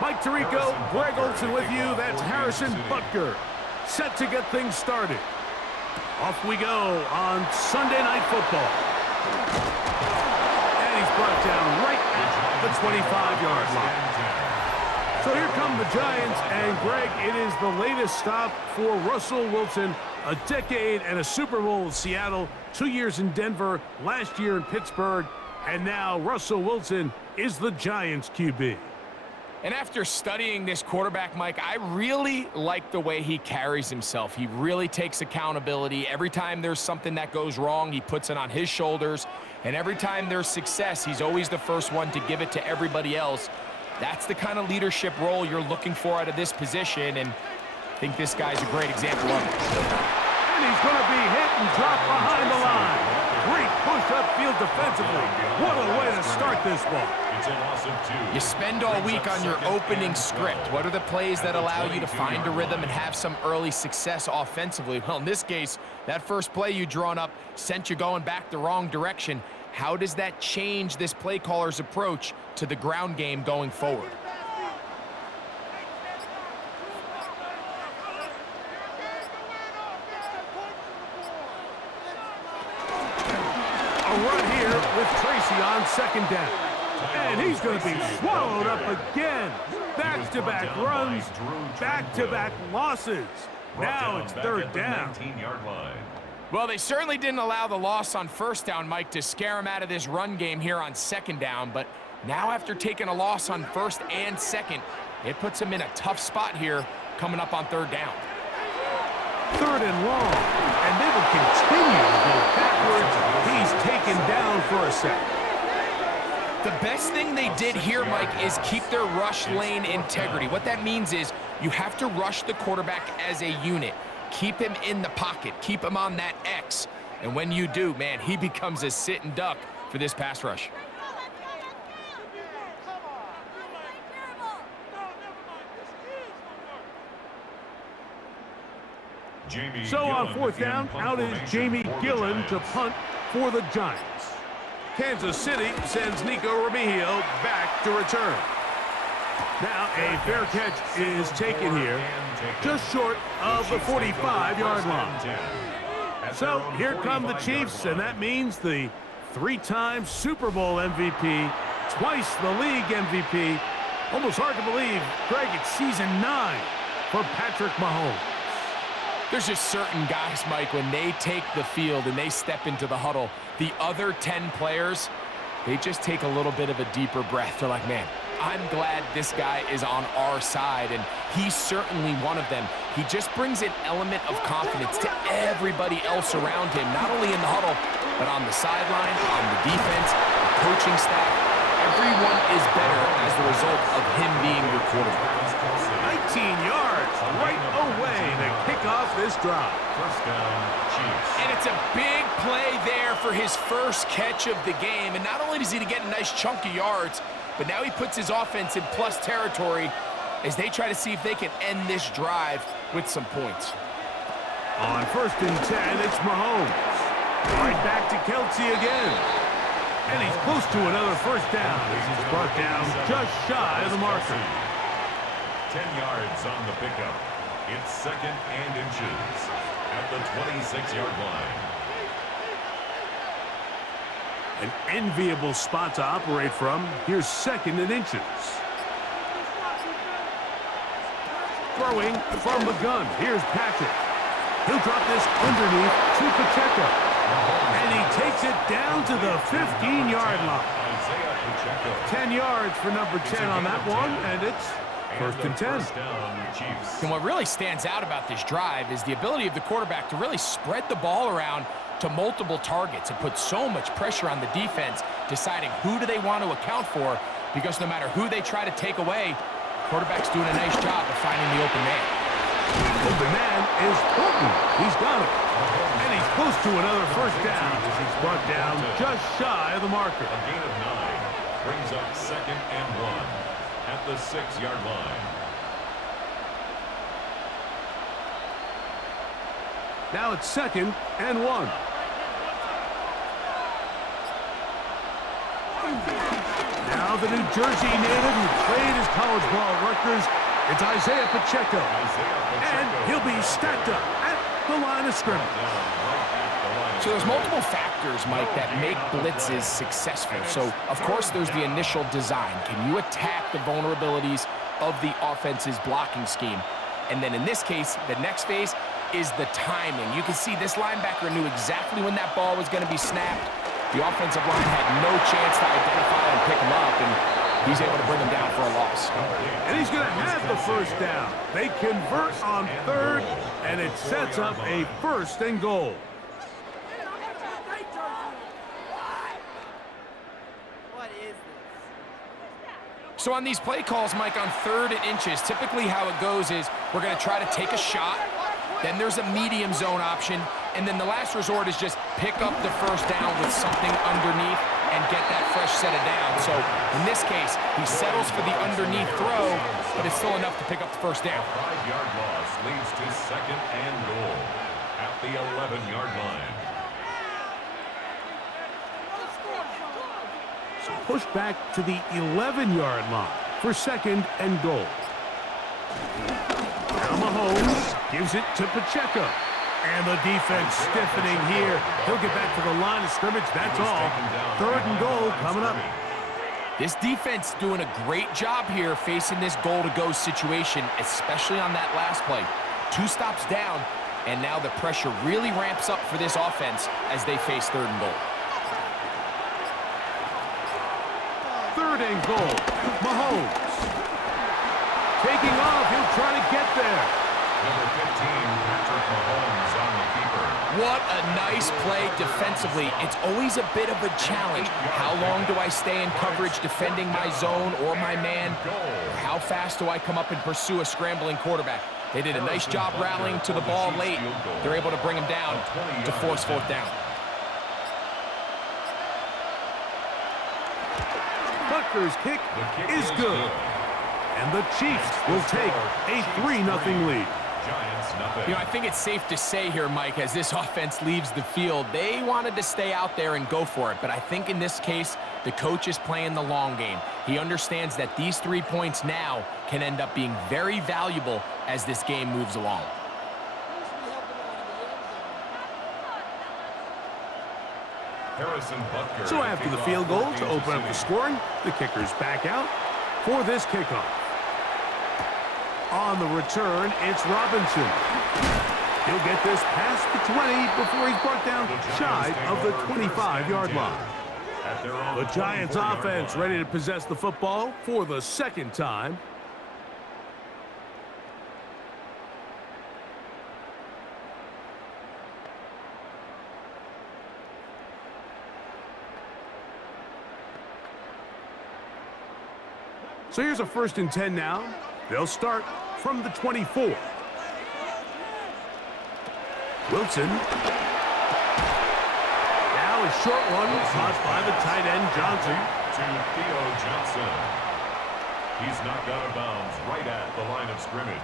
Mike Tirico, Greg Olson with you. That's Harrison Butker, set to get things started. Off we go on Sunday Night Football. And he's brought down right at the 25-yard line. So here come the Giants, and Greg, it is the latest stop for Russell Wilson. A decade and a Super Bowl in Seattle, 2 years in Denver, last year in Pittsburgh, and now Russell Wilson is the Giants QB. And after studying this quarterback, Mike, I really like the way he carries himself. He really takes accountability. Every time there's something that goes wrong, he puts it on his shoulders. And every time there's success, he's always the first one to give it to everybody else. That's the kind of leadership role you're looking for out of this position, and I think this guy's a great example of it. And he's going to be hit and dropped behind the line. Great push upfield defensively. What a way to start this one. You spend all week on your opening script. What are the plays that allow you to find a rhythm and have some early success offensively? Well, in this case, that first play you drawn up sent you going back the wrong direction. How does that change this play caller's approach to the ground game going forward? A run here with Tracy on second down. And he's going to be swallowed up again. Back-to-back runs, back-to-back losses. Now it's third down. Well, they certainly didn't allow the loss on first down, Mike, to scare him out of this run game here on second down. But now after taking a loss on first and second, it puts him in a tough spot here coming up on third down. Third and long, and they will continue to go backwards. He's taken down for a second. The best thing they did here, Mike, is keep their rush lane integrity. What that means is you have to rush the quarterback as a unit. Keep him in the pocket. Keep him on that X. And when you do, man, he becomes a sitting duck for this pass rush. So on fourth down, out is Jamie Gillen to punt for the Giants. Kansas City sends Nico Remigio back to return. Now a fair catch is taken here, just short of the 45-yard line. So here come the Chiefs, and that means the three-time Super Bowl MVP, twice the league MVP. Almost hard to believe, Greg, it's season 9 for Patrick Mahomes. There's just certain guys, Mike, when they take the field and they step into the huddle, the other 10 players, they just take a little bit of a deeper breath. They're like, man, I'm glad this guy is on our side, and he's certainly one of them. He just brings an element of confidence to everybody else around him, not only in the huddle, but on the sideline, on the defense, the coaching staff. Everyone is better as the result of him being your quarterback. 19 yards right away to kick off this drive. First down, Chiefs. And it's a big play there for his first catch of the game. And not only does he get a nice chunk of yards, but now he puts his offense in plus territory as they try to see if they can end this drive with some points. On first and 10, it's Mahomes. Right back to Kelce again. And he's close to another first down as he's brought down just shy of the marker. 10 yards on the pickup. It's second and inches at the 26-yard line. An enviable spot to operate from. Here's second and inches. Throwing from the gun. Here's Patrick. He'll drop this underneath to Pacheco. And he takes it down to the 15-yard line. 10 yards for number 10 on that one, and it's first and 10. And what really stands out about this drive is the ability of the quarterback to really spread the ball around to multiple targets and put so much pressure on the defense, deciding who do they want to account for, because no matter who they try to take away, quarterback's doing a nice job of finding the open man. Open man is Horton. He's got it. And he's close to another first down as he's brought down just shy of the marker. A gain of 9 brings up second and 1 at the 6-yard line. Now it's second and 1. Now Now the New Jersey native who played his college ball at Rutgers, it's Isaiah Pacheco. And he'll be stacked up at the line of scrimmage. So there's multiple factors, Mike, that make blitzes successful. So, of course, there's the initial design. Can you attack the vulnerabilities of the offense's blocking scheme? And then in this case, the next phase is the timing. You can see this linebacker knew exactly when that ball was going to be snapped. The offensive line had no chance to identify and pick him up, and he's able to bring him down for a loss. And he's going to have the first down. They convert on third, and it sets up a 1st and goal. So on these play calls, Mike, on 3rd and inches, typically how it goes is we're going to try to take a shot, then there's a medium zone option, and then the last resort is just pick up the first down with something underneath and get that fresh set of downs. So in this case, he settles for the underneath throw, but it's still enough to pick up the first down. 5-yard loss leads to 2nd and goal at the 11-yard line. Push back to the 11-yard line for 2nd and goal. Now Mahomes gives it to Pacheco. And the defense stiffening here. He'll get back to the line of scrimmage. That's all. 3rd and goal coming up. This defense doing a great job here facing this goal-to-go situation, especially on that last play. 2 stops down, and now the pressure really ramps up for this offense as they face 3rd and goal. 3rd and goal. Mahomes. Taking off. He'll try to get there. Number 15, Patrick Mahomes on the keeper. What a nice play defensively. It's always a bit of a challenge. How long do I stay in coverage defending my zone or my man? Or how fast do I come up and pursue a scrambling quarterback? They did a nice job rallying to the ball late. They're able to bring him down to force 4th down. Butker's kick is good. And the Chiefs will take a 3-0 lead. You know, I think it's safe to say here, Mike, as this offense leaves the field, they wanted to stay out there and go for it. But I think in this case, the coach is playing the long game. He understands that these 3 points now can end up being very valuable as this game moves along. So after the field goal to open up the scoring, the kicker's back out for this kickoff. On the return, it's Robinson. He'll get this past the 20 before he's brought down shy of the 25-yard line. The Giants offense ready to possess the football for the 2nd time. So here's a 1st and 10 now. They'll start from the 24. Wilson. Now a short one caught by the tight end Johnson. To Theo Johnson. He's knocked out of bounds right at the line of scrimmage.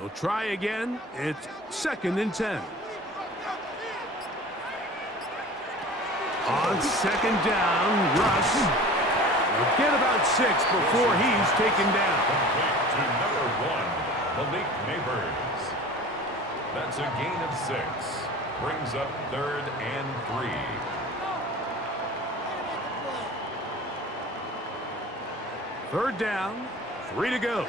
They'll try again. It's 2nd and 10. On 2nd down, Russ will get about 6 before he's taken down. To number 1, Malik Neighbors. That's a gain of 6. Brings up 3rd and 3. Third down, 3 to go.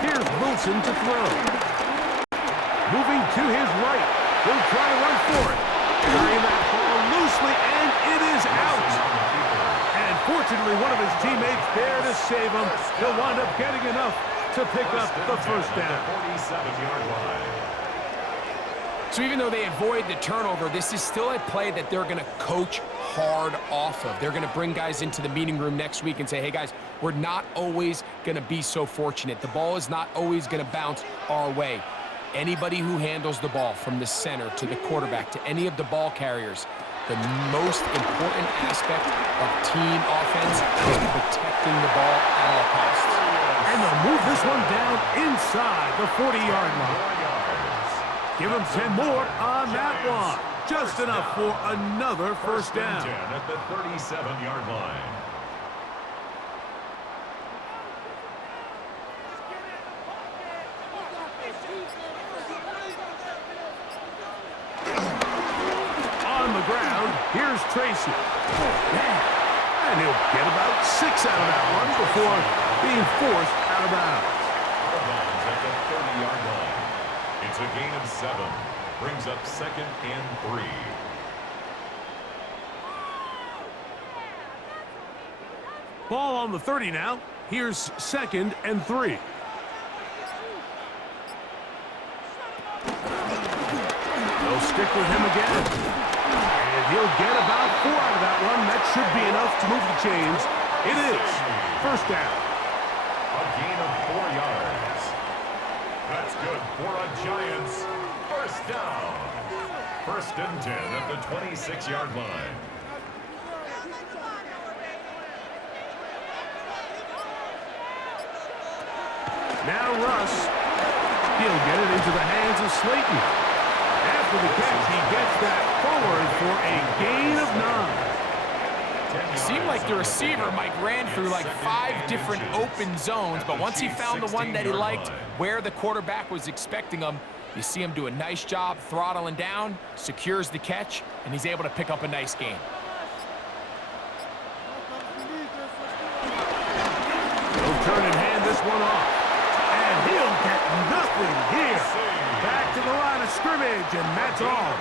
Here's Wilson to throw. Moving to his right. He'll try to run for it. Carrying that ball loosely, and it is out. And fortunately, one of his teammates there to save him. He'll wind up getting enough to pick up the 1st down. 47-yard line. So even though they avoid the turnover, this is still a play that they're going to coach hard off of. They're going to bring guys into the meeting room next week and say, hey, guys, we're not always going to be so fortunate. The ball is not always going to bounce our way. Anybody who handles the ball from the center to the quarterback to any of the ball carriers, the most important aspect of team offense is protecting the ball at all costs. And they'll move this one down inside the 40-yard line. Give them 10 more on that one. Just enough for another first down. At the 37-yard line. On the ground, here's Tracy. And he'll get about 6 out of that one before being forced out of bounds. At the 30-yard line. It's a gain of 7. Brings up 2nd and 3. Ball on the 30 now. Here's 2nd and 3. They'll stick with him again. And he'll get about 4 out of that one. That should be enough to move the chains. It is. First down. A gain of 4 yards. That's good for a Giants first down. 1st and 10 at the 26-yard line. Now Russ. He'll get it into the hands of Slayton. After the catch, he gets that forward for a gain of 9. It seemed like the receiver, Mike, ran through like 5 different open zones, but once he found the one that he liked, where the quarterback was expecting him, you see him do a nice job throttling down, secures the catch, and he's able to pick up a nice gain. He'll turn and hand this one off. And he'll get nothing here. Back to the line of scrimmage, and that's all.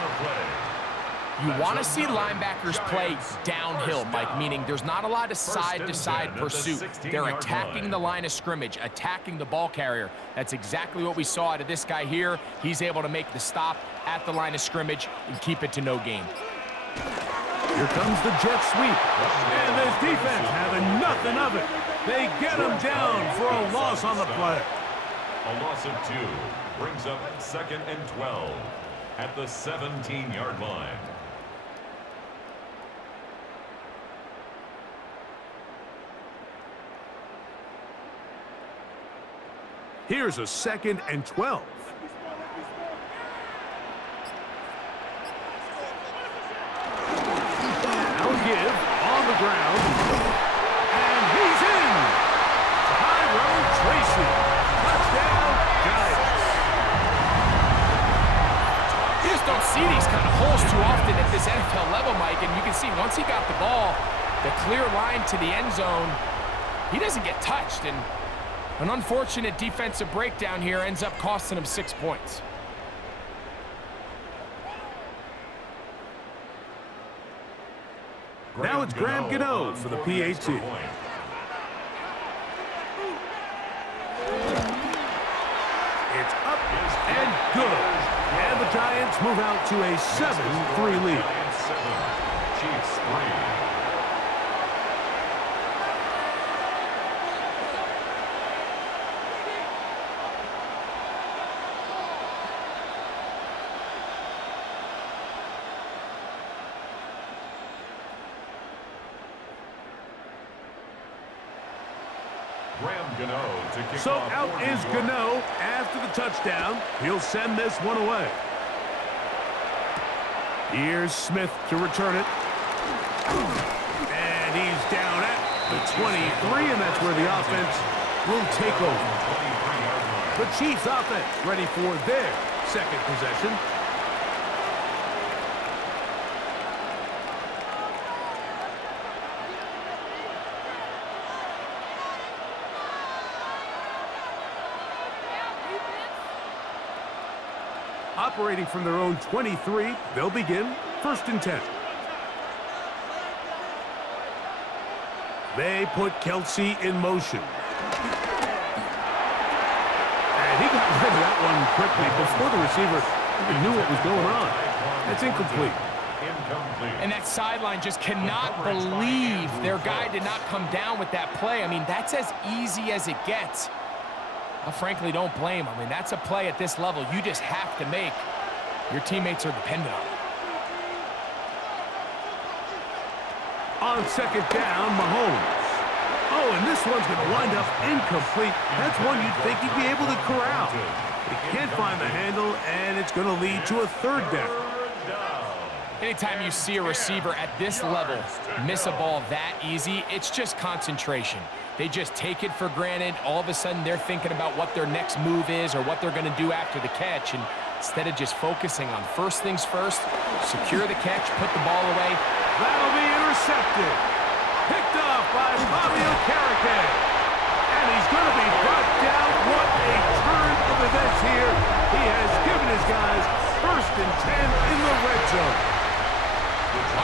You want to see linebackers play downhill, Mike, meaning there's not a lot of side-to-side pursuit. They're attacking the line of scrimmage, attacking the ball carrier. That's exactly what we saw out of this guy here. He's able to make the stop at the line of scrimmage and keep it to no gain. Here comes the jet sweep. And this defense having nothing of it. They get him down for a loss on the play. A loss of 2 brings up 2nd and 12 at the 17-yard line. Here's a 2nd and 12. Now give on the ground. And he's in. Tyrone Tracy. Touchdown, Giants. You just don't see these kind of holes too often at this NFL level, Mike, and you can see once he got the ball, the clear line to the end zone, he doesn't get touched, and an unfortunate defensive breakdown here ends up costing him 6 points. Now it's Graham Gano for the PAT. It's up and good. And the Giants move out to a 7-3 lead. Chiefs 3. So out is Gano after the touchdown. He'll send this one away. Here's Smith to return it. And he's down at the 23, and that's where the offense will take over. The Chiefs offense ready for their second possession. Operating from their own 23, they'll begin 1st and 10. They put Kelsey in motion. And he got rid of that one quickly before the receiver even knew what was going on. That's incomplete. And that sideline just cannot believe their guy did not come down with that play. I mean, that's as easy as it gets. I frankly don't blame him. I mean, that's a play at this level you just have to make. Your teammates are dependent on it. On 2nd down, Mahomes. Oh, and this one's going to wind up incomplete. That's one you'd think he'd be able to corral. He can't find the handle, and it's going to lead to a third down. Anytime you see a receiver at this level miss a ball that easy, it's just concentration. They just take it for granted. All of a sudden, they're thinking about what their next move is or what they're going to do after the catch. And instead of just focusing on first things first, secure the catch, put the ball away. That'll be intercepted. Picked off by Fabio Carrique. And he's going to be brought down. What a turn of events here. He has given his guys 1st and 10 in the red zone.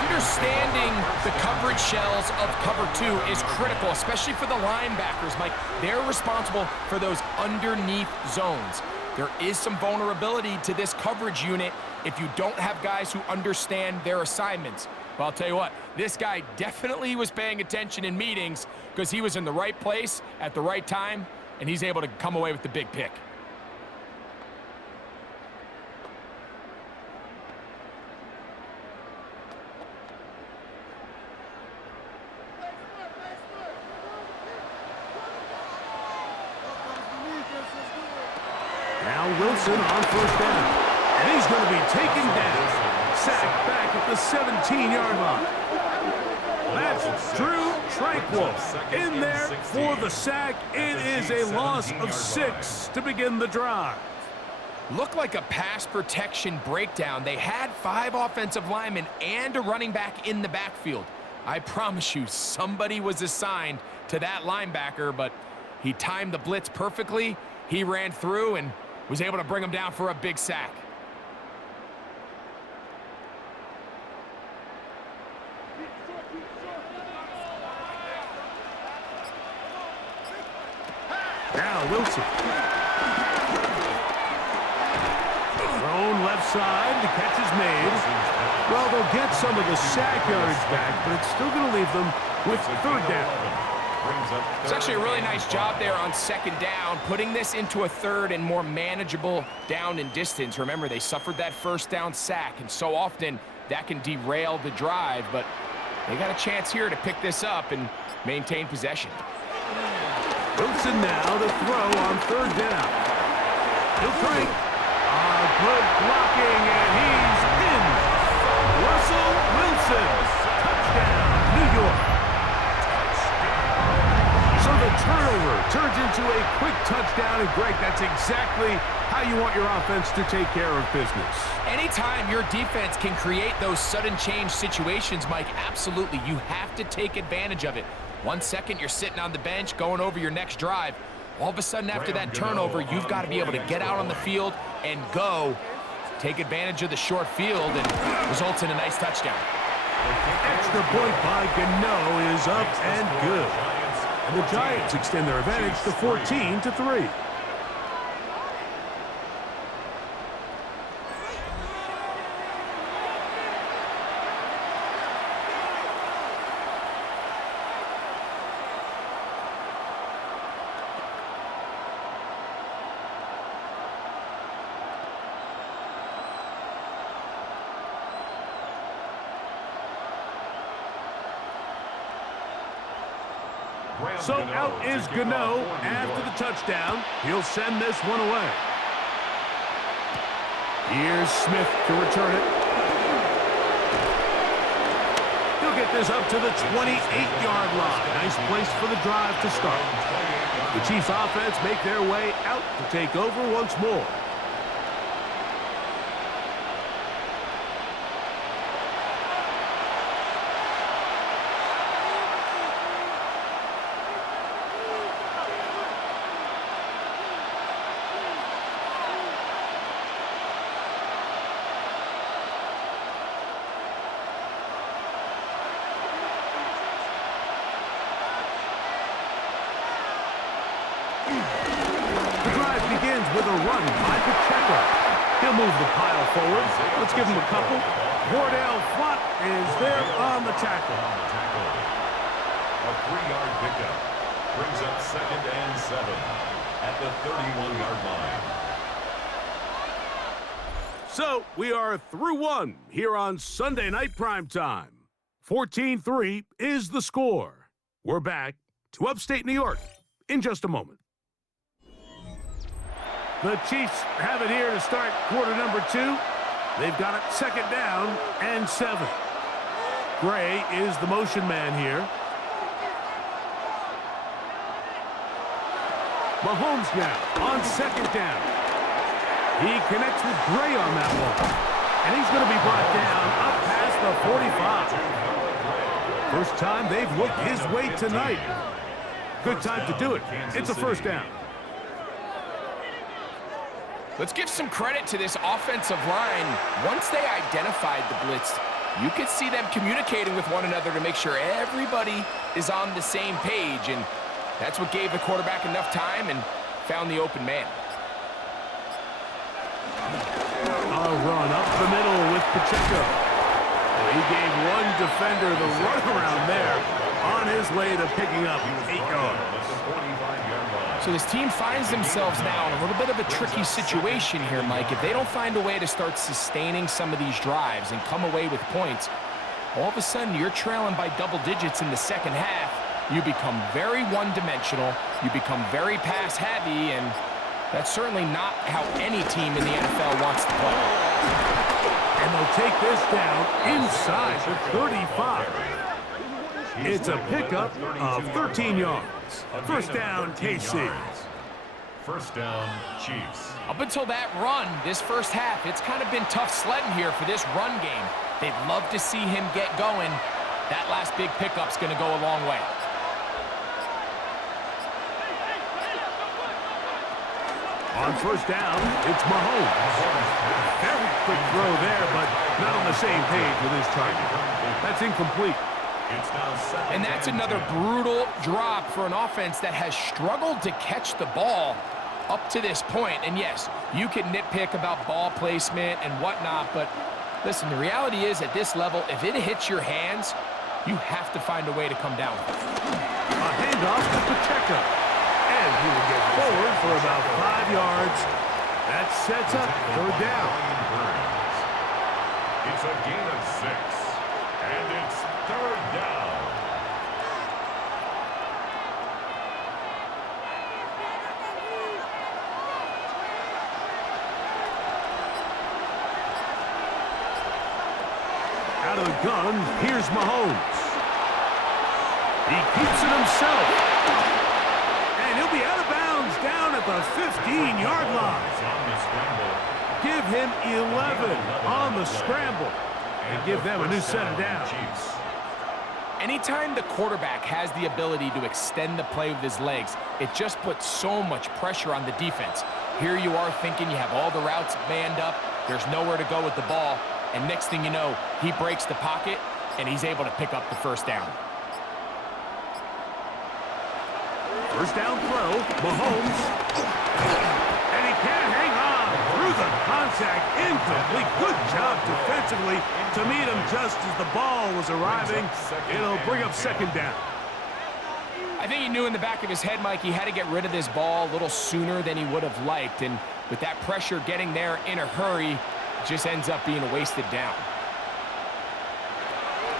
Understanding the coverage shells of cover 2 is critical, especially for the linebackers, Mike. They're responsible for those underneath zones. There is some vulnerability to this coverage unit if you don't have guys who understand their assignments. But I'll tell you what, this guy definitely was paying attention in meetings because he was in the right place at the right time, and he's able to come away with the big pick. Now Wilson on 1st down. And he's going to be taken down. Sacked back at the 17-yard line. That's Drew Tranquil in there for the sack. It is a loss of 6 to begin the drive. Looked like a pass protection breakdown. They had 5 offensive linemen and a running back in the backfield. I promise you, somebody was assigned to that linebacker, but he timed the blitz perfectly. He ran through and was able to bring him down for a big sack. Now Wilson. Thrown left side. The catch is made. Well, they'll get some of the sack yardage back, but it's still going to leave them with 3rd down. It's actually a really nice job there on 2nd down, putting this into a 3rd and more manageable down and distance. Remember, they suffered that 1st down sack, and so often that can derail the drive, but they got a chance here to pick this up and maintain possession. Wilson now to throw on 3rd down. He'll crank. Good blocking, and he's in. Russell Wilson. Touchdown, New York. So the turnover turns into a quick touchdown, and Greg, that's exactly how you want your offense to take care of business. Anytime your defense can create those sudden change situations, Mike, absolutely, you have to take advantage of it. 1 second, you're sitting on the bench, going over your next drive. All of a sudden, after that turnover, you've got to be able to get out on the field and go. Take advantage of the short field, and results in a nice touchdown. Extra point by Gano is up and good. And the Giants extend their advantage to 14-3. So out is Gano after the touchdown. He'll send this one away. Here's Smith to return it. He'll get this up to the 28-yard line. Nice place for the drive to start. The Chiefs offense make their way out to take over once more. With a run by Pacheco. He'll move the pile forward. Let's give him a couple. Wardell Flott is there on the tackle. A 3-yard pickup brings up 2nd and 7 at the 31-yard line. So we are through one here on Sunday Night Primetime. 14-3 is the score. We're back to upstate New York in just a moment. The Chiefs have it here to start quarter number 2. They've got it second down and 7. Gray is the motion man here. Mahomes now on second down. He connects with Gray on that one. And he's going to be brought down up past the 45. First time they've looked his way tonight. Good time to do it. It's a first down. Let's give some credit to this offensive line. Once they identified the blitz, you could see them communicating with one another to make sure everybody is on the same page, and that's what gave the quarterback enough time and found the open man. A run up the middle with Pacheco. He gave one defender the runaround there on his way to picking up 8 yards. So this team finds themselves now in a little bit of a tricky situation here, Mike. If they don't find a way to start sustaining some of these drives and come away with points, all of a sudden you're trailing by double digits in the second half. You become very one-dimensional. You become very pass-heavy, and that's certainly not how any team in the NFL wants to play. And they'll take this down inside the 35. It's a pickup of 13 yards. First down, KC. First down, Chiefs. Up until that run, this first half, it's kind of been tough sledding here for this run game. They'd love to see him get going. That last big pickup's going to go a long way. On first down, it's Mahomes. Very quick throw there, but not on the same page with his target. That's incomplete. And that's another brutal drop for an offense that has struggled to catch the ball up to this point. And yes, you can nitpick about ball placement and whatnot, but listen, the reality is at this level, if it hits your hands, you have to find a way to come down. A handoff to Pacheco. And he will get forward for about 5 yards. That sets up third down. It's a gain of 6. And it's third down. Out of the gun, here's Mahomes. He keeps it himself. And he'll be out of bounds down at the 15-yard line. Give him 11 on the scramble. And give them a new set of downs. Anytime the quarterback has the ability to extend the play with his legs, it just puts so much pressure on the defense. Here you are thinking you have all the routes manned up, there's nowhere to go with the ball, and next thing you know, he breaks the pocket, and he's able to pick up the first down. First down throw, Mahomes. And he can't hang on through the contact. Incomplete. Good job defensively to meet him just as the ball was arriving. It'll bring up second down. I think he knew in the back of his head, Mike, he had to get rid of this ball a little sooner than he would have liked. And with that pressure getting there in a hurry, it just ends up being a wasted down.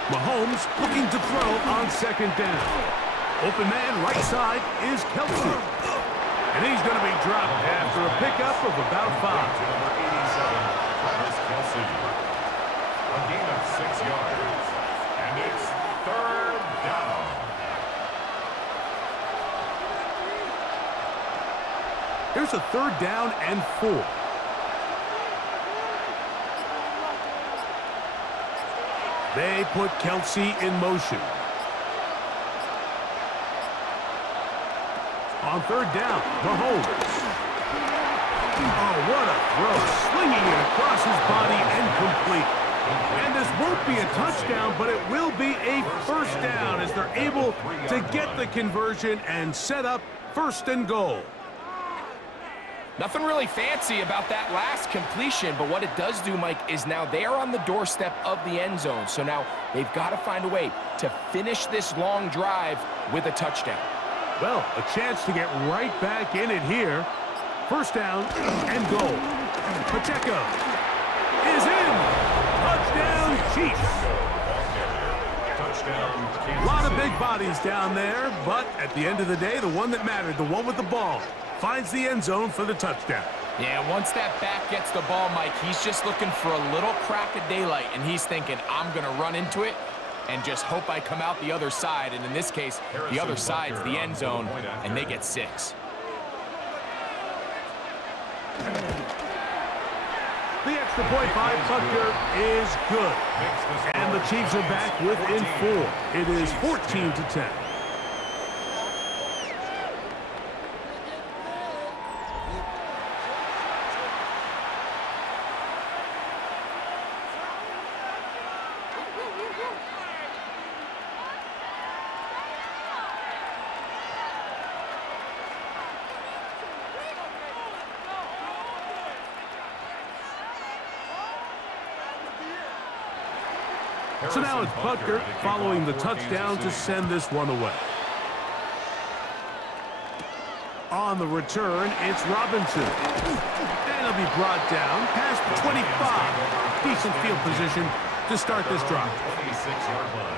Mahomes looking to throw on second down. Open man right side is Kelsey. And he's going to be dropped after a pickup of about 5. Number 87, Travis Kelsey. A gain of 6 yards. And it's third down. Here's a third down and 4. They put Kelsey in motion. On third down, Mahomes. Oh, what a throw. Slinging it across his body and complete. And this won't be a touchdown, but it will be a first down as they're able to get the conversion and set up first and goal. Nothing really fancy about that last completion, but what it does do, Mike, is now they are on the doorstep of the end zone. So now they've got to find a way to finish this long drive with a touchdown. Well, a chance to get right back in it here. First down and goal. Pacheco is in. Touchdown, Chiefs. A lot of big bodies down there, but at the end of the day, the one that mattered, the one with the ball, finds the end zone for the touchdown. Yeah, once that back gets the ball, Mike, he's just looking for a little crack of daylight, and he's thinking, I'm going to run into it and just hope I come out the other side. And in this case, the other side's the end zone, and they get 6. The extra point by Butker is good. And the Chiefs are back within 4. It is 14-10. So now it's Butker following the touchdown to send this one away. On the return, it's Robinson. And he'll be brought down past the 25. Decent field position to start this drive.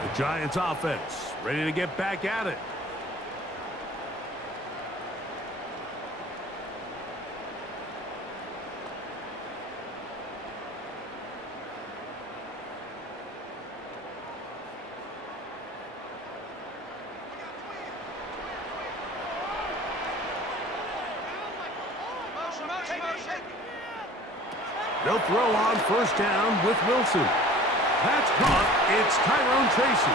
The Giants offense ready to get back at it. They'll throw on first down with Wilson. That's caught. It's Tyrone Tracy.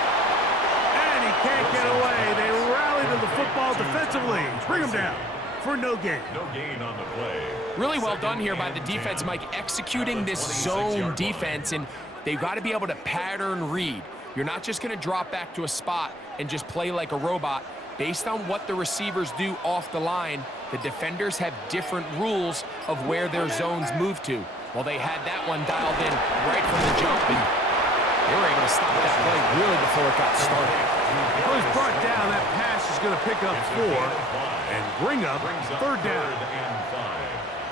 And he can't get away. They rally to the football defensively. Bring him down for no gain. No gain on the play. Really well done here by the defense, Mike, executing this zone defense, and they've got to be able to pattern read. You're not just going to drop back to a spot and just play like a robot. Based on what the receivers do off the line, the defenders have different rules of where their zones move to. Well, they had that one dialed in right from the jump, and they were able to stop that play really before it got started. Well, he's brought down. That pass is going to pick up 4 and bring up third down.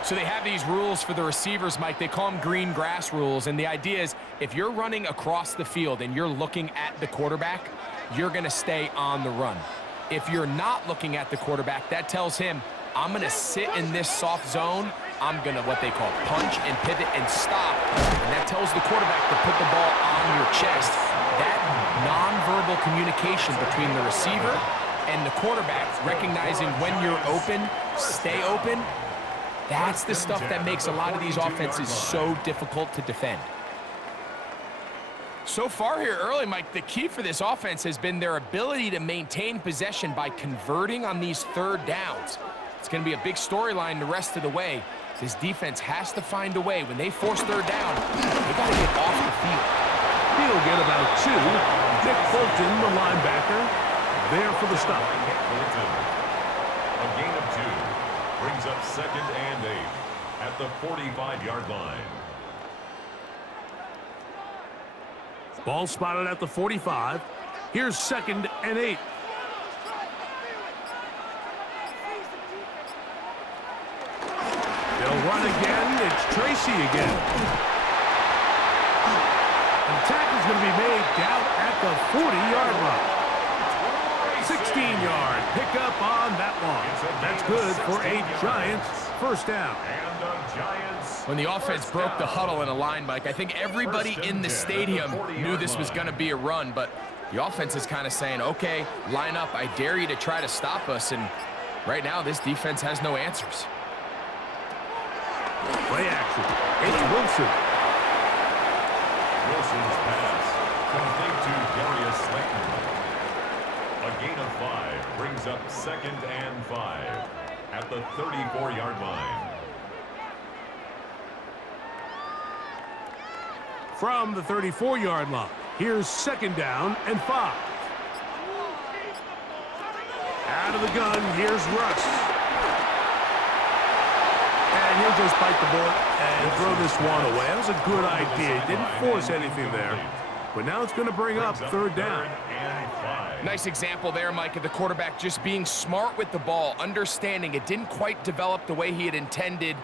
So they have these rules for the receivers, Mike. They call them green grass rules, and the idea is if you're running across the field and you're looking at the quarterback, you're going to stay on the run. If you're not looking at the quarterback, that tells him, I'm going to sit in this soft zone. I'm going to what they call punch and pivot and stop. And that tells the quarterback to put the ball on your chest. That nonverbal communication between the receiver and the quarterback, recognizing when you're open, stay open, that's the stuff that makes a lot of these offenses so difficult to defend. So far here early, Mike, the key for this offense has been their ability to maintain possession by converting on these third downs. It's going to be a big storyline the rest of the way. This defense has to find a way. When they force third down, they got to get off the field. He'll get about 2. Nick Bolton, the linebacker, there for the stop. A gain of 2 brings up 2nd and 8 at the 45-yard line. Ball spotted at the 45. Here's 2nd and 8. They'll run again. It's Tracy again. The tackle is going to be made down at the 40-yard line. 16-yard pickup on that one. That's good for a Giants first down. And the Giants. When the offense broke the huddle in a line, Mike, I think everybody in the stadium knew this was going to be a run, but the offense is kind of saying, okay, line up. I dare you to try to stop us, and right now this defense has no answers. Play action. It's Wilson. Wilson's pass complete to Darius Slayton. A gain of 5 brings up 2nd and 5 at the 34-yard line. From the 34-yard line, here's 2nd down and 5. Out of the gun, here's Russ. And he'll just bite the bullet and throw this one away. That was a good idea. He didn't force anything there. But now it's going to bring up third down. Nice example there, Mike, of the quarterback just being smart with the ball, understanding it didn't quite develop the way he had intended.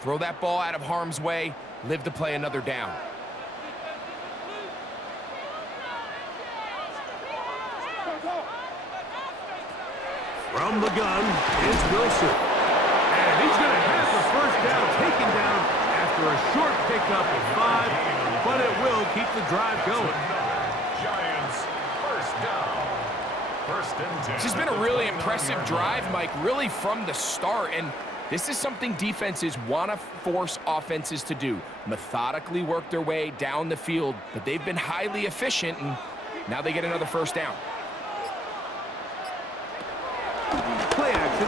Throw that ball out of harm's way, live to play another down. From the gun is Wilson. And he's going to have the first down taken down after a short pickup of 5, but it will keep the drive going. Giants first down. First and 10. This has been a really impressive drive, Mike, really from the start. And this is something defenses want to force offenses to do. Methodically work their way down the field, but they've been highly efficient, and now they get another first down. Play action.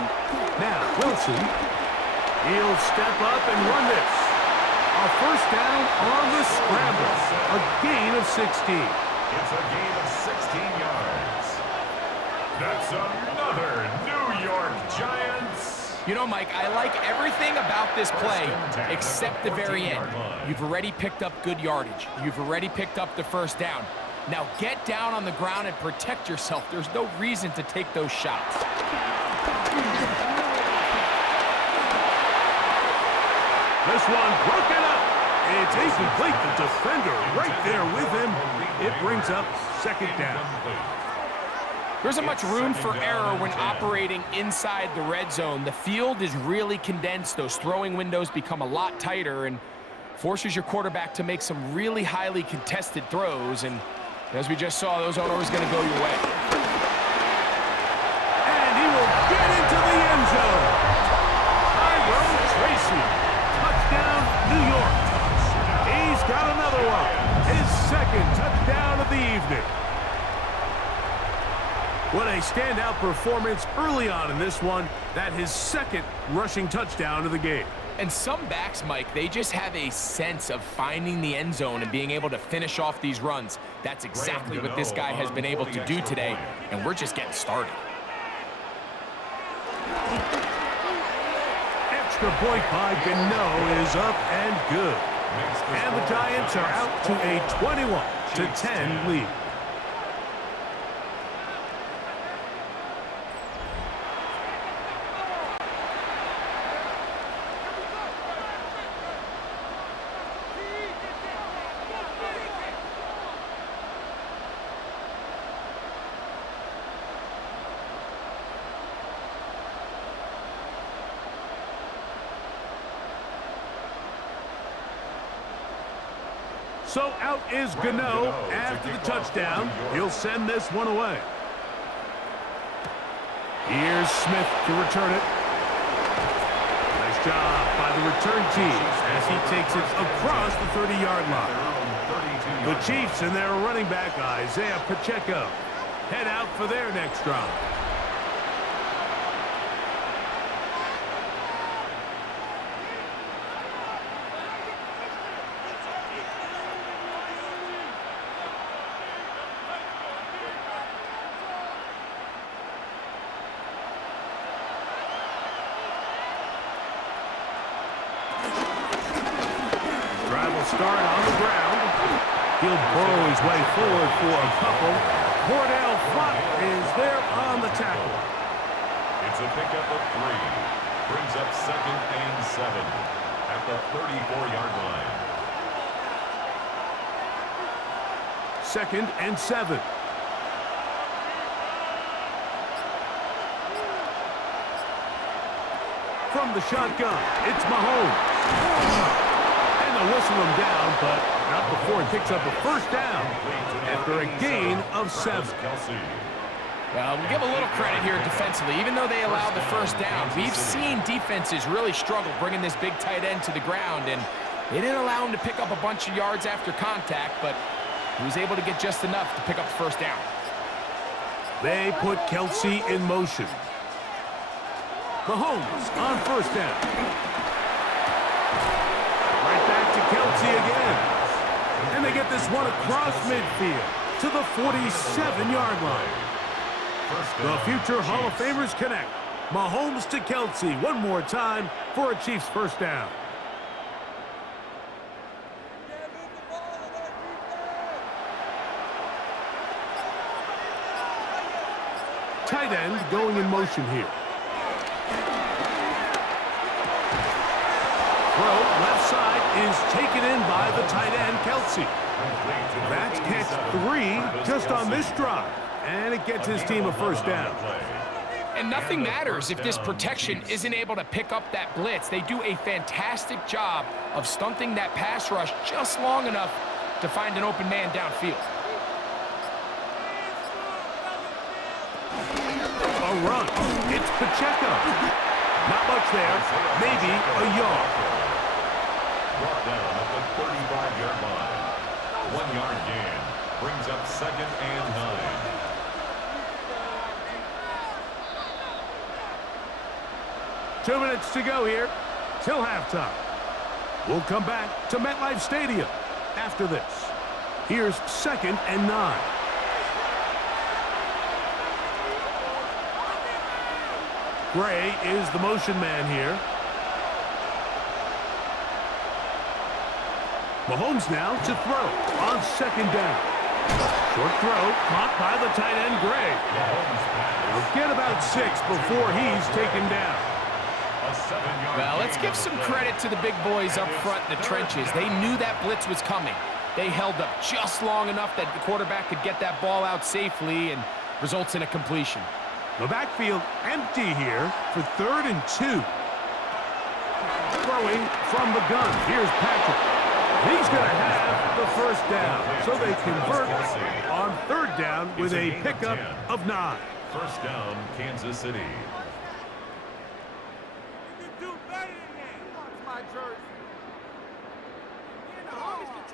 Now, Wilson. He'll step up and run this. A first down on the scramble. A gain of 16. It's a gain of 16 yards. That's another New York Giants. You know, Mike, I like everything about this play except the very end. You've already picked up good yardage. You've already picked up the first down. Now get down on the ground and protect yourself. There's no reason to take those shots. This one broken up. It's incomplete. The defender right there with him. It brings up second down. There isn't much room for error when operating inside the red zone. The field is really condensed. Those throwing windows become a lot tighter and forces your quarterback to make some really highly contested throws. And as we just saw, those aren't always going to go your way. And he will get into the end zone. Tyrone Tracy. Touchdown, New York. He's got another one. His second touchdown of the evening. What a standout performance early on in this one. That his second rushing touchdown of the game. And some backs, Mike, they just have a sense of finding the end zone and being able to finish off these runs. That's exactly what this guy has been able to do today, and we're just getting started. Extra point by Gano is up and good. And the Giants are out to a 21-10 lead. So out is Gano after the touchdown. He'll send this one away. Here's Smith to return it. Nice job by the return team as he takes it across the 30-yard line. The Chiefs and their running back, Isaiah Pacheco, head out for their next drive. Start on the ground. He'll burrow his way forward for a couple. Cordell Flott is there on the tackle. It's a pickup of 3. Brings up 2nd and 7 at the 34-yard line. 2nd and 7. From the shotgun, it's Mahomes. Whistle him down, but not before he picks up a first down after a gain of 7. Well, we'll give a little credit here defensively. Even though they allowed the first down, we've seen defenses really struggle bringing this big tight end to the ground, and they didn't allow him to pick up a bunch of yards after contact, but he was able to get just enough to pick up the first down. They put Kelsey in motion. Mahomes on first down. Kelsey again. And they get this one across midfield to the 47-yard line. The future Hall of Famers connect. Mahomes to Kelsey one more time for a Chiefs first down. Tight end going in motion here. Throw left side is taken in by the tight end, Kelsey. That's catch 3 just on this drive, and it gets his team a first down. And nothing And a matters if this first down, protection Chiefs. isn't able to pick up that blitz. They do a fantastic job of stunting that pass rush just long enough to find an open man downfield. A run. It's Pacheco. Not much there. Maybe a yard. Brought down at the 35-yard line. 1 yard gain. Brings up 2nd and 9. Two minutes to go here till halftime. We'll come back to MetLife Stadium after this. Here's 2nd and 9. Gray is the motion man here. Mahomes now to throw on 2nd down. Short throw caught by the tight end Gray. We'll get about 6 before he's taken down. Well, let's give some credit to the big boys up front in the trenches. They knew that blitz was coming. They held up just long enough that the quarterback could get that ball out safely and results in a completion. The backfield empty here for 3rd and 2. Throwing from the gun. Here's Patrick. He's going to have the first down. So they convert on 3rd down with a pickup of 9. First down, Kansas City.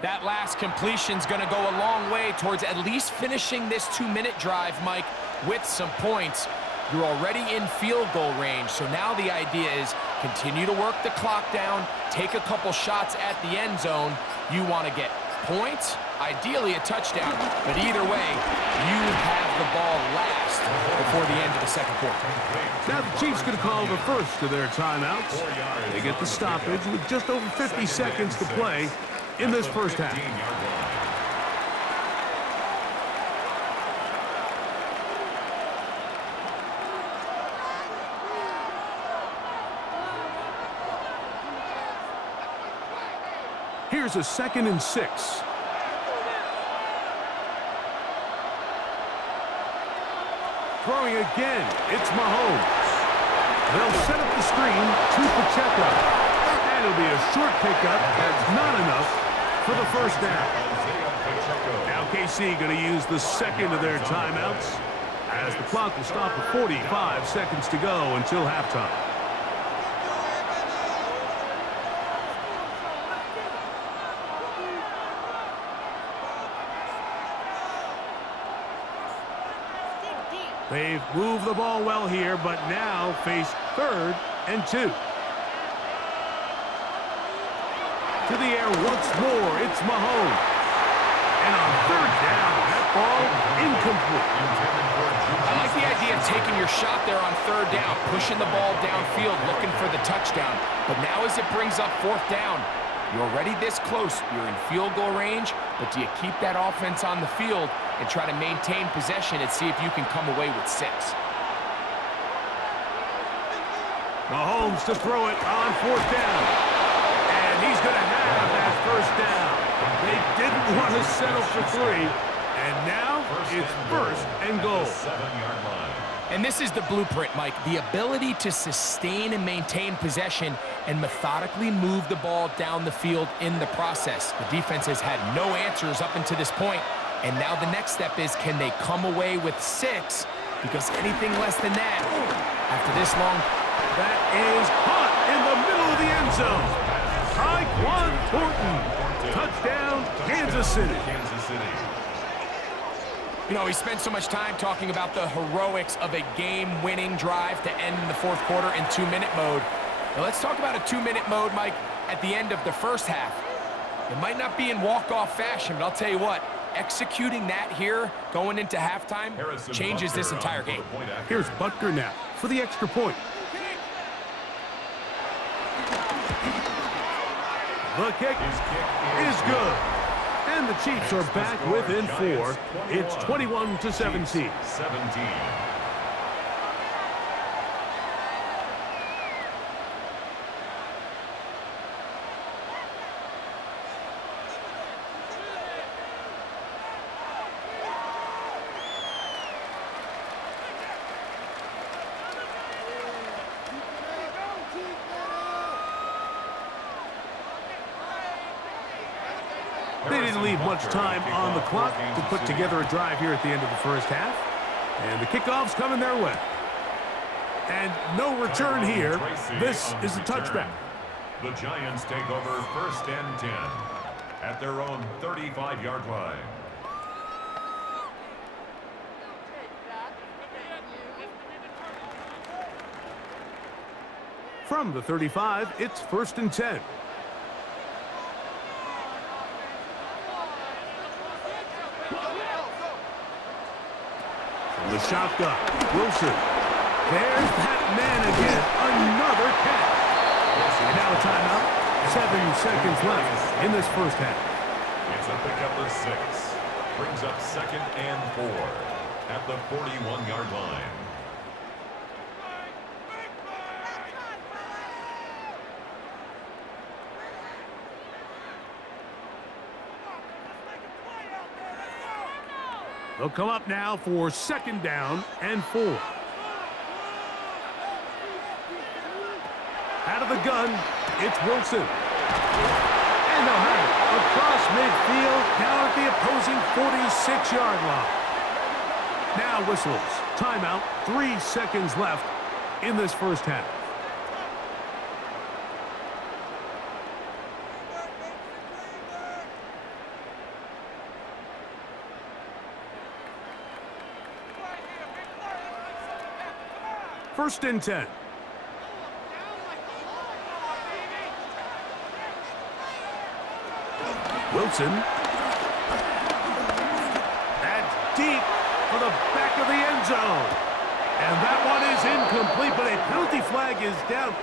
That last completion's going to go a long way towards at least finishing this 2-minute drive, Mike, with some points. You're already in field goal range, so now the idea is continue to work the clock down, take a couple shots at the end zone. You want to get points, ideally a touchdown, but either way, you have the ball last before the end of the 2nd quarter. Now the Chiefs going to call the first of their timeouts. They get the stoppage with just over 50 seconds to play in this first half. Here's a 2nd and 6. Throwing again, it's Mahomes. They'll set up the screen to Pacheco. And it'll be a short pickup that's not enough for the first down. Now KC going to use the 2nd of their timeouts as the clock will stop at 45 seconds to go until halftime. They've moved the ball well here, but now face 3rd and 2. To the air once more, it's Mahomes. And on 3rd down, that ball incomplete. I like the idea of taking your shot there on 3rd down, pushing the ball downfield, looking for the touchdown. But now as it brings up 4th down, you're already this close. You're in field goal range, but do you keep that offense on the field and try to maintain possession and see if you can come away with 6? Mahomes to throw it on 4th down. And he's going to have that first down. They didn't want to settle for 3. And now it's 1st and goal. 7-yard line. And this is the blueprint, Mike. The ability to sustain and maintain possession and methodically move the ball down the field in the process. The defense has had no answers up until this point. And now the next step is, can they come away with 6? Because anything less than that, after this long... That is caught in the middle of the end zone. Tyquan Thornton. Touchdown, Kansas City. Kansas City. You know, we spent so much time talking about the heroics of a game-winning drive to end in the 4th quarter in 2-minute mode. Now let's talk about a 2-minute mode, Mike, at the end of the first half. It might not be in walk-off fashion, but I'll tell you what, executing that here going into halftime changes this entire game. Here's Butker now for the extra point. The kick is good. And the Chiefs are back within 4. It's 21-17. didn't leave much time on the clock to put together a drive here at the end of the first half. And the kickoff's coming their way. And no return here. This is a touchback. The Giants take over 1st and 10 at their own 35-yard line. From the 35, it's 1st and 10. From the shotgun, Wilson. There's that man again. Another catch. And now a timeout. 7 seconds left in this first half. It's a pickup of 6. Brings up 2nd and 4 at the 41-yard line. They'll come up now for 2nd down and 4. Out of the gun, it's Wilson. And they'll have it across midfield, down at the opposing 46-yard line. Now whistles. Timeout. 3 seconds left in this first half. First and 10. Wilson. That's deep for the back of the end zone. And that one is incomplete, but a penalty flag is down.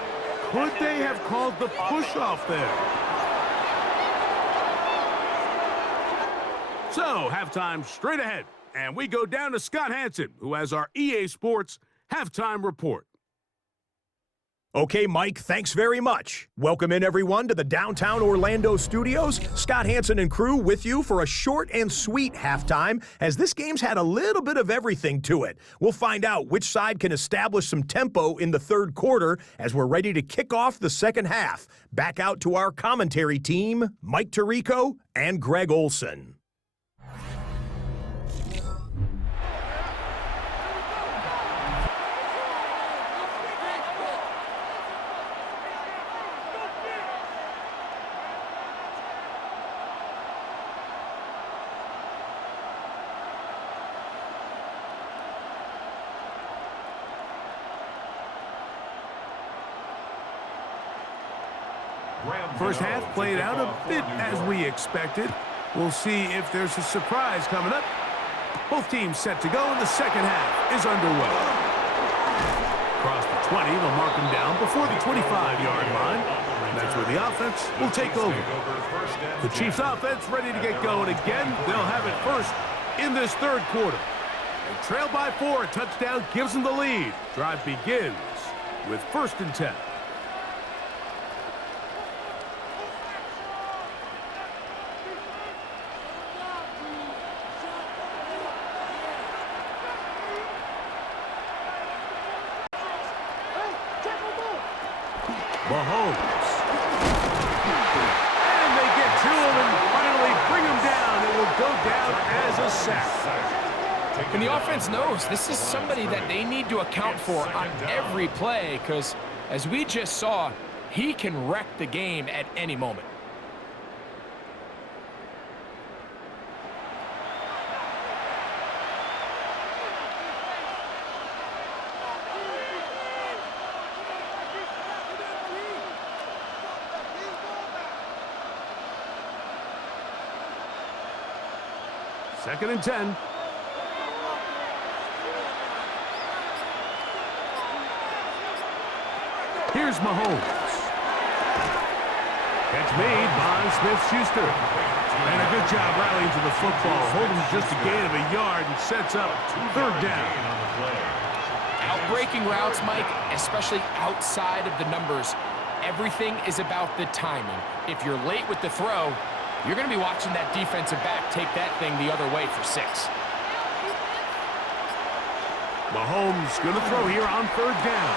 Could they have called the push-off there? So, halftime straight ahead. And we go down to Scott Hansen, who has our EA Sports halftime report. Okay, Mike, thanks very much. Welcome in, everyone, to the downtown Orlando studios. Scott Hansen and crew with you for a short and sweet halftime, as this game's had a little bit of everything to it. We'll find out which side can establish some tempo in the third quarter as we're ready to kick off the second half. Back out to our commentary team, Mike Tirico and Greg Olson. First half played out a bit as we expected. We'll see if there's a surprise coming up. Both teams set to go, and the second half is underway. Across the 20, they'll mark him down before the 25-yard line. And that's where the offense will take over. The Chiefs' offense ready to get going again. They'll have it first in this third quarter. They trail by 4. A touchdown gives them the lead. Drive begins with 1st and 10. Mahomes. And they get to him and finally bring him down. It will go down as a sack. And the offense knows this is somebody that they need to account for on every play, because as we just saw, he can wreck the game at any moment. Second and 10. Here's Mahomes. Catch made by Smith-Schuster. And a good job rallying to the football. Holding just a gain of a yard and sets up 3rd down. Outbreaking routes, Mike, especially outside of the numbers, everything is about the timing. If you're late with the throw, you're going to be watching that defensive back take that thing the other way for 6. Mahomes going to throw here on 3rd down.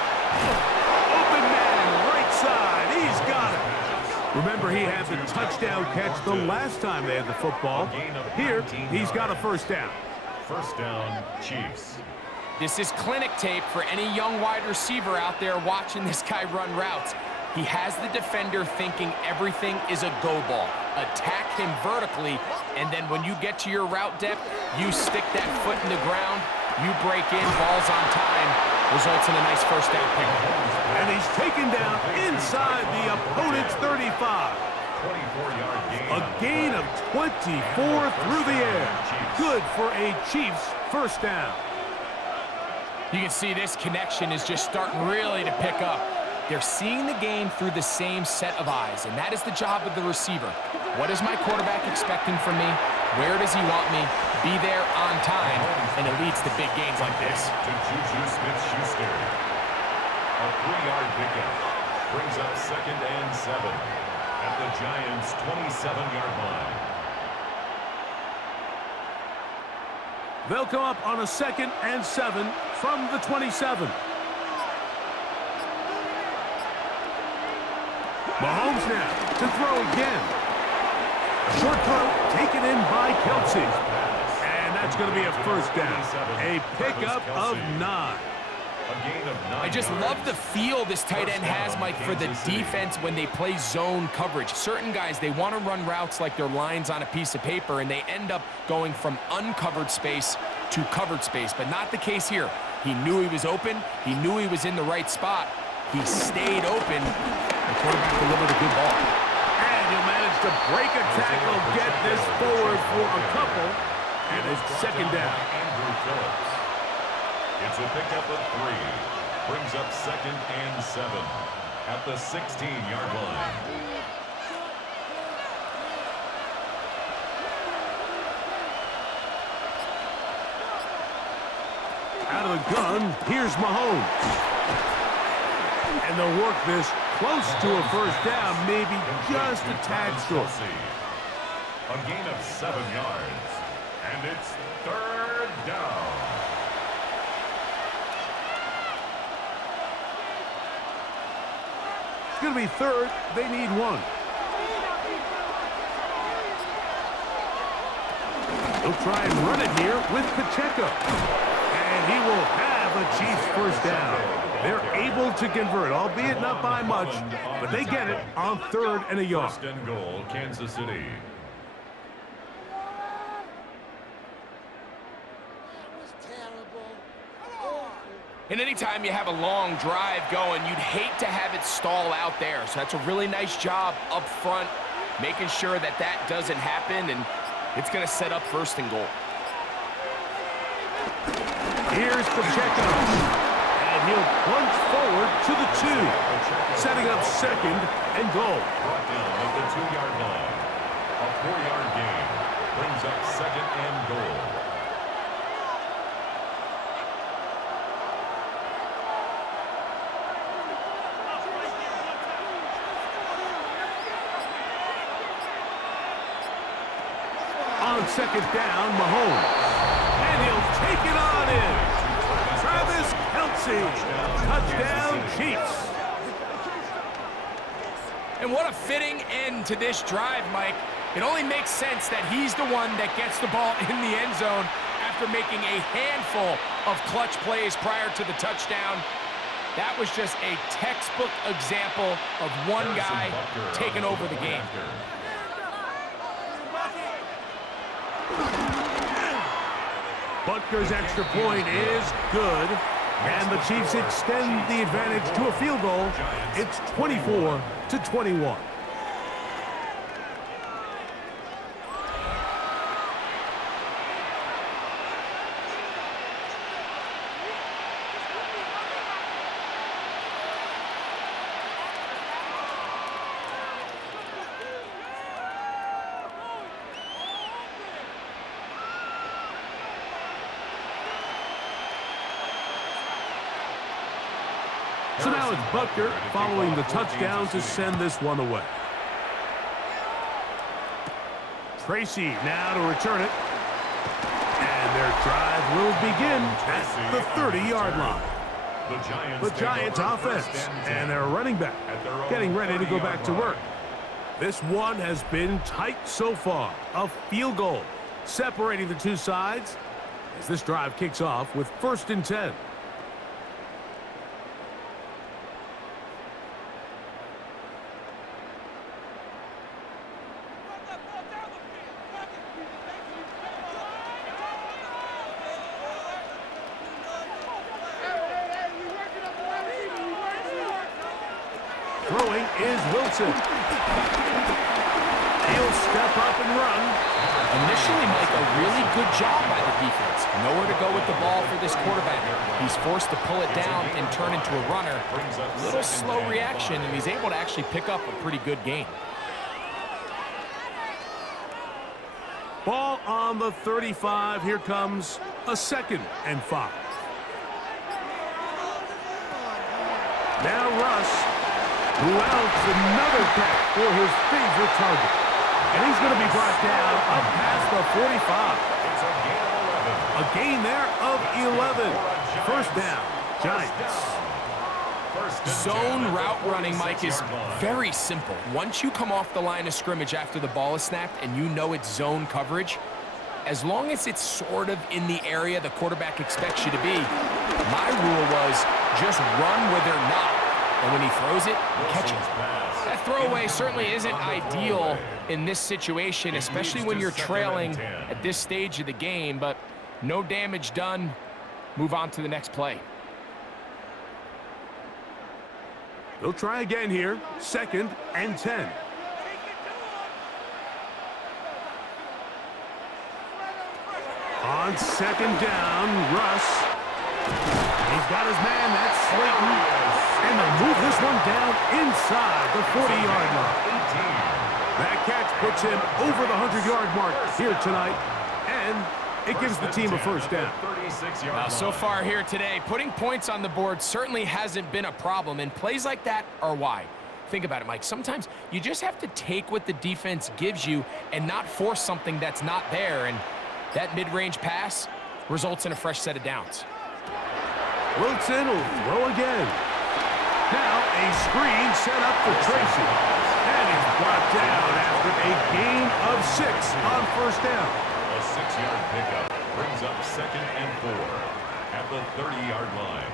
Open man, right side. He's got it. Remember, he had the touchdown catch the last time they had the football. Here, he's got a first down. First down, Chiefs. This is clinic tape for any young wide receiver out there watching this guy run routes. He has the defender thinking everything is a go ball. Attack him vertically, and then when you get to your route depth, you stick that foot in the ground, you break in, ball's on time, results in a nice first down pickup. And he's taken down inside the opponent's 35. 24-yard gain. A gain of 24 through the air. Good for a Chiefs first down. You can see this connection is just starting really to pick up. They're seeing the game through the same set of eyes, and that is the job of the receiver. What is my quarterback expecting from me? Where does he want me? Be there on time, and it leads to big gains like this. To Juju Smith-Schuster. A 3-yard pickup brings up 2nd and 7 at the Giants' 27-yard line. They'll come up on a 2nd and 7 from the 27. Mahomes now to throw again. A short throw taken in by Kelsey. And that's going to be a first down. A pickup of 9. A gain of 9. I just love the feel this tight end has, Mike, for the defense when they play zone coverage. Certain guys, they want to run routes like they're lines on a piece of paper, and they end up going from uncovered space to covered space, but not the case here. He knew he was open. He knew he was in the right spot. He stayed open. The quarterback delivered a good ball. And he'll manage to break a tackle, get this forward for a couple, and it's 2nd down. Andrew Phillips. It's a pickup of 3. Brings up 2nd and 7 at the 16-yard line. Out of the gun, here's Mahomes. And they'll work this close to a first down, maybe just a tad short. A gain of 7 yards, and it's 3rd down. It's going to be 3rd. They need 1. He'll try and run it here with Pacheco. And he will have a Chiefs first down. They're able to convert, albeit not by much, but they get it on 3rd and a yard. 1st and goal, Kansas City. And anytime you have a long drive going, you'd hate to have it stall out there. So that's a really nice job up front, making sure that that doesn't happen, and it's going to set up 1st and goal. Here's Pacheco. And he'll plunge forward to the 2, setting up 2nd and goal. Brought down at the 2-yard line. A 4-yard gain brings up 2nd and goal. On 2nd down, Mahomes. And he'll take it on in. Travis Kelsey. Touchdown, Chiefs. And what a fitting end to this drive, Mike. It only makes sense that he's the one that gets the ball in the end zone after making a handful of clutch plays prior to the touchdown. That was just a textbook example of one guy taking over the game. Butker's extra point is good, and the Chiefs extend the advantage to a field goal. It's 24-21. So now it's Butker following the touchdown to send this one away. Tracy now to return it. And their drive will begin at the 30-yard line. The Giants offense and their running back getting ready to go back to work. This one has been tight so far. A field goal separating the two sides as this drive kicks off with 1st and 10. Throwing is Wilson. He'll step up and run. Initially, Mike, a really good job by the defense. Nowhere to go with the ball for this quarterback. He's forced to pull it down and turn into a runner. A little slow reaction, and he's able to actually pick up a pretty good gain. Ball on the 35. Here comes a 2nd and 5. Now Russ, who outs another catch for his favorite target. And he's going to be brought down up past the 45. A gain there of 11. 1st down, Giants. Zone route running, Mike, is very simple. Once you come off the line of scrimmage after the ball is snapped and you know it's zone coverage, as long as it's sort of in the area the quarterback expects you to be, my rule was just run where they're not. And when he throws it, catch it. That throwaway certainly isn't ideal in this situation, especially when you're trailing at this stage of the game, but no damage done. Move on to the next play. They'll try again here. 2nd and 10. On 2nd down, Russ. He's got his man. That's Slayton. And they move this one down inside the 40-yard line. That catch puts him over the 100-yard mark here tonight. And it gives the team a 1st down. Now, so far here today, putting points on the board certainly hasn't been a problem, and plays like that are why. Think about it, Mike. Sometimes you just have to take what the defense gives you and not force something that's not there, and that mid-range pass results in a fresh set of downs. Wilson will throw again. Now a screen set up for Tracy. And he's brought down after a gain of 6 on 1st down. A 6-yard pickup brings up 2nd and 4 at the 30-yard line.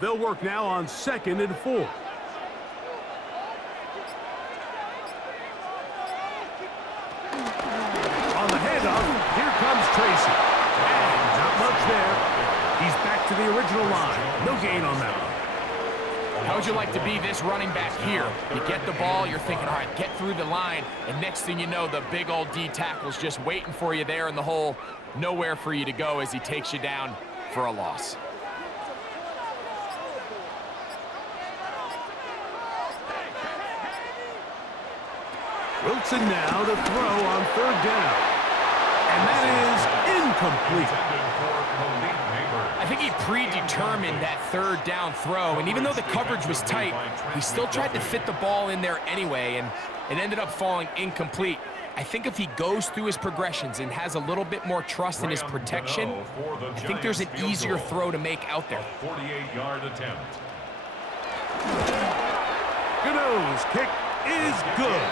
They'll work now on 2nd and 4. On the handoff, here comes Tracy. And not much there. He's back to the original line. No gain on that one. How would you like to be this running back here? You get the ball, you're thinking, all right, get through the line, and next thing you know, the big old D tackle's just waiting for you there in the hole. Nowhere for you to go as he takes you down for a loss. Wilson now to throw on 3rd down. And that is incomplete. I think he predetermined that 3rd down throw, and even though the coverage was tight, he still tried to fit the ball in there anyway, and it ended up falling incomplete. I think if he goes through his progressions and has a little bit more trust in his protection, I think there's an easier throw to make out there. 48-yard attempt. Gano's kick is good.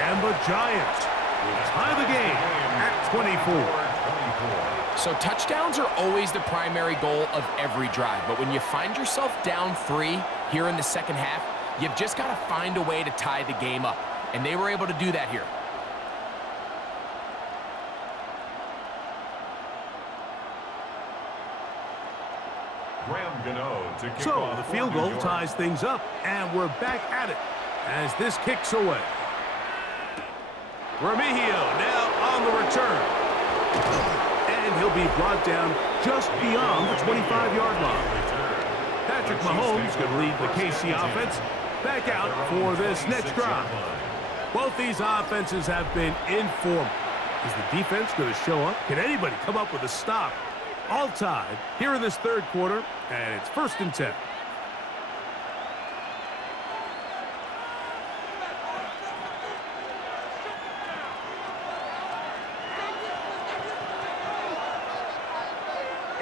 And the Giants will tie the game at 24. So touchdowns are always the primary goal of every drive, but when you find yourself down 3 here in the 2nd half, you've just got to find a way to tie the game up, and they were able to do that here. So the field goal ties things up, and we're back at it as this kicks away. Remigio now on the return. And he'll be brought down just beyond the 25-yard line. Patrick Mahomes could lead the KC offense back out for this next drive. Both these offenses have been informed. Is the defense going to show up? Can anybody come up with a stop? All tied here in this 3rd quarter, and it's 1st and 10.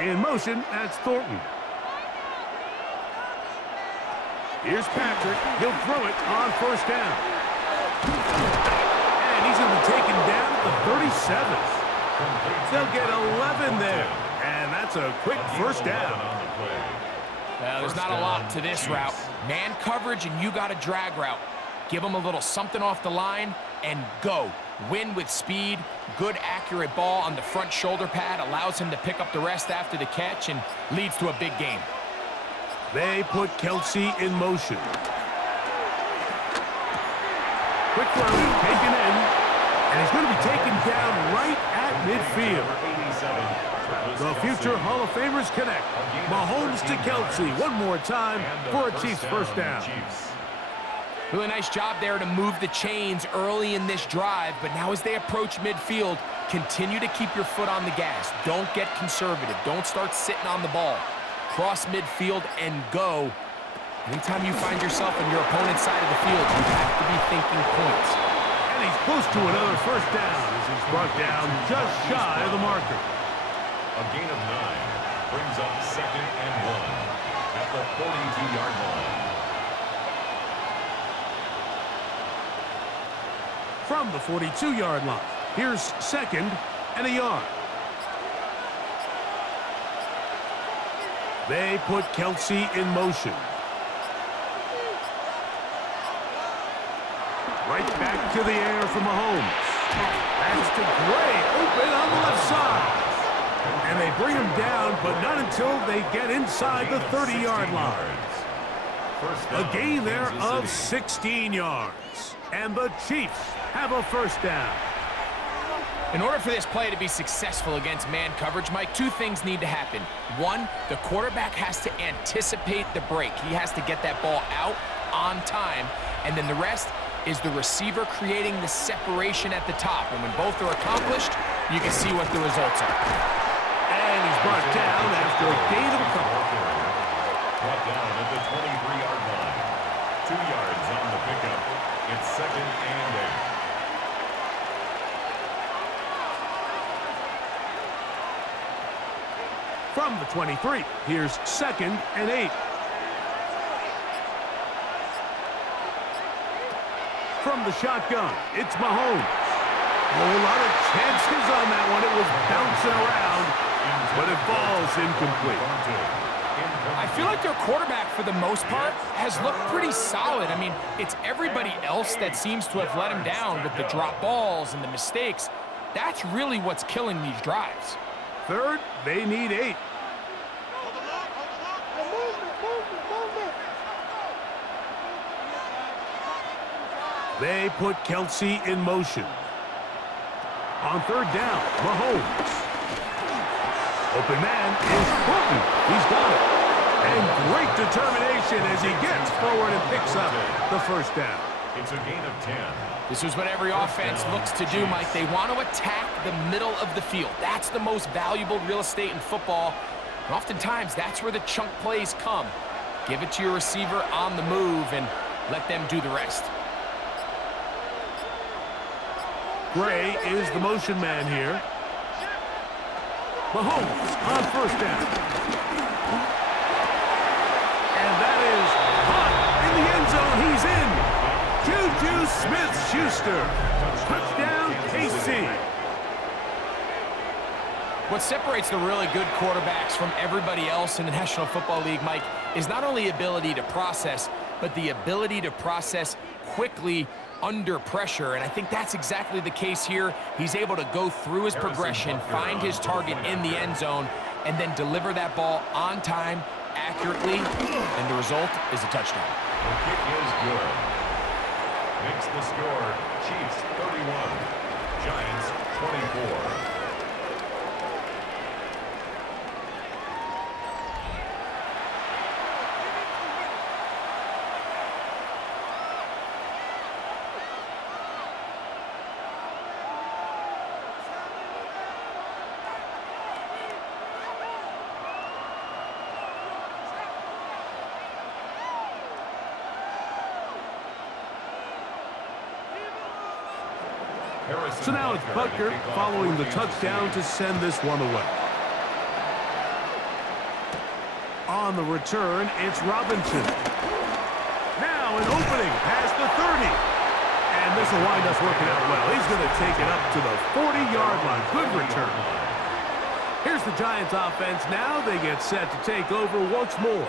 In motion, that's Thornton. Here's Patrick. He'll throw it on first down. And he's going to be taken down at the 37. They'll get 11 there. And that's a quick first down. Well, there's not a lot to this route. Man coverage, and you got a drag route. Give him a little something off the line and go. Win with speed. Good, accurate ball on the front shoulder pad. Allows him to pick up the rest after the catch and leads to a big game. They put Kelsey in motion. Quick throw, taken in. And he's going to be taken down right at midfield. The future Hall of Famers connect. Mahomes to Kelsey one more time for a Chiefs first down. Really nice job there to move the chains early in this drive, but now as they approach midfield, continue to keep your foot on the gas. Don't get conservative. Don't start sitting on the ball. Cross midfield and go. Anytime you find yourself on your opponent's side of the field, you have to be thinking points. And he's close to another first down as he's brought down just shy of the marker. A gain of 9 brings up 2nd and 1 at the 42-yard line. From the 42-yard line, here's 2nd and a yard. They put Kelsey in motion. Right back to the air from Mahomes. That's to Gray, open on the left side. And they bring him down, but not until they get inside the 30-yard line. A gain there of 16 yards. And the Chiefs have a first down. In order for this play to be successful against man coverage, Mike, two things need to happen. One, the quarterback has to anticipate the break. He has to get that ball out on time. And then the rest is the receiver creating the separation at the top. And when both are accomplished, you can see what the results are. And he's brought down after a gain of a couple. Brought down at the 23-yard line. 2 yards on the pickup. It's 2nd and 8. From the 23, here's 2nd and 8. From the shotgun, it's Mahomes. A whole lot of chances on that one. It was bouncing around, but it falls incomplete. I feel like their quarterback, for the most part, has looked pretty solid. I mean, it's everybody else that seems to have let him down with the drop balls and the mistakes. That's really what's killing these drives. 3rd, they need 8. They put Kelsey in motion. On 3rd down, Mahomes. Open man is Fulton. He's got it. And great determination as he gets forward and picks up the first down. It's a gain of 10. This is what every offense looks to do, Mike. They want to attack the middle of the field. That's the most valuable real estate in football. And oftentimes, that's where the chunk plays come. Give it to your receiver on the move and let them do the rest. Gray is the motion man here. Mahomes on first down. And that is hot in the end zone. He's in. Juju Smith-Schuster. Touchdown, KC. What separates the really good quarterbacks from everybody else in the National Football League, Mike, is not only ability to process, but the ability to process quickly under pressure, and I think that's exactly the case here. He's able to go through his progression, find his target in the end zone, and then deliver that ball on time, accurately, and the result is a touchdown. The kick is good. Makes the score Chiefs 31, Giants 24. So now it's Butker following the touchdown to send this one away. On the return, it's Robinson. Now an opening past the 30. And this will wind up working out well. He's going to take it up to the 40-yard line. Good return. Here's the Giants offense now. They get set to take over once more.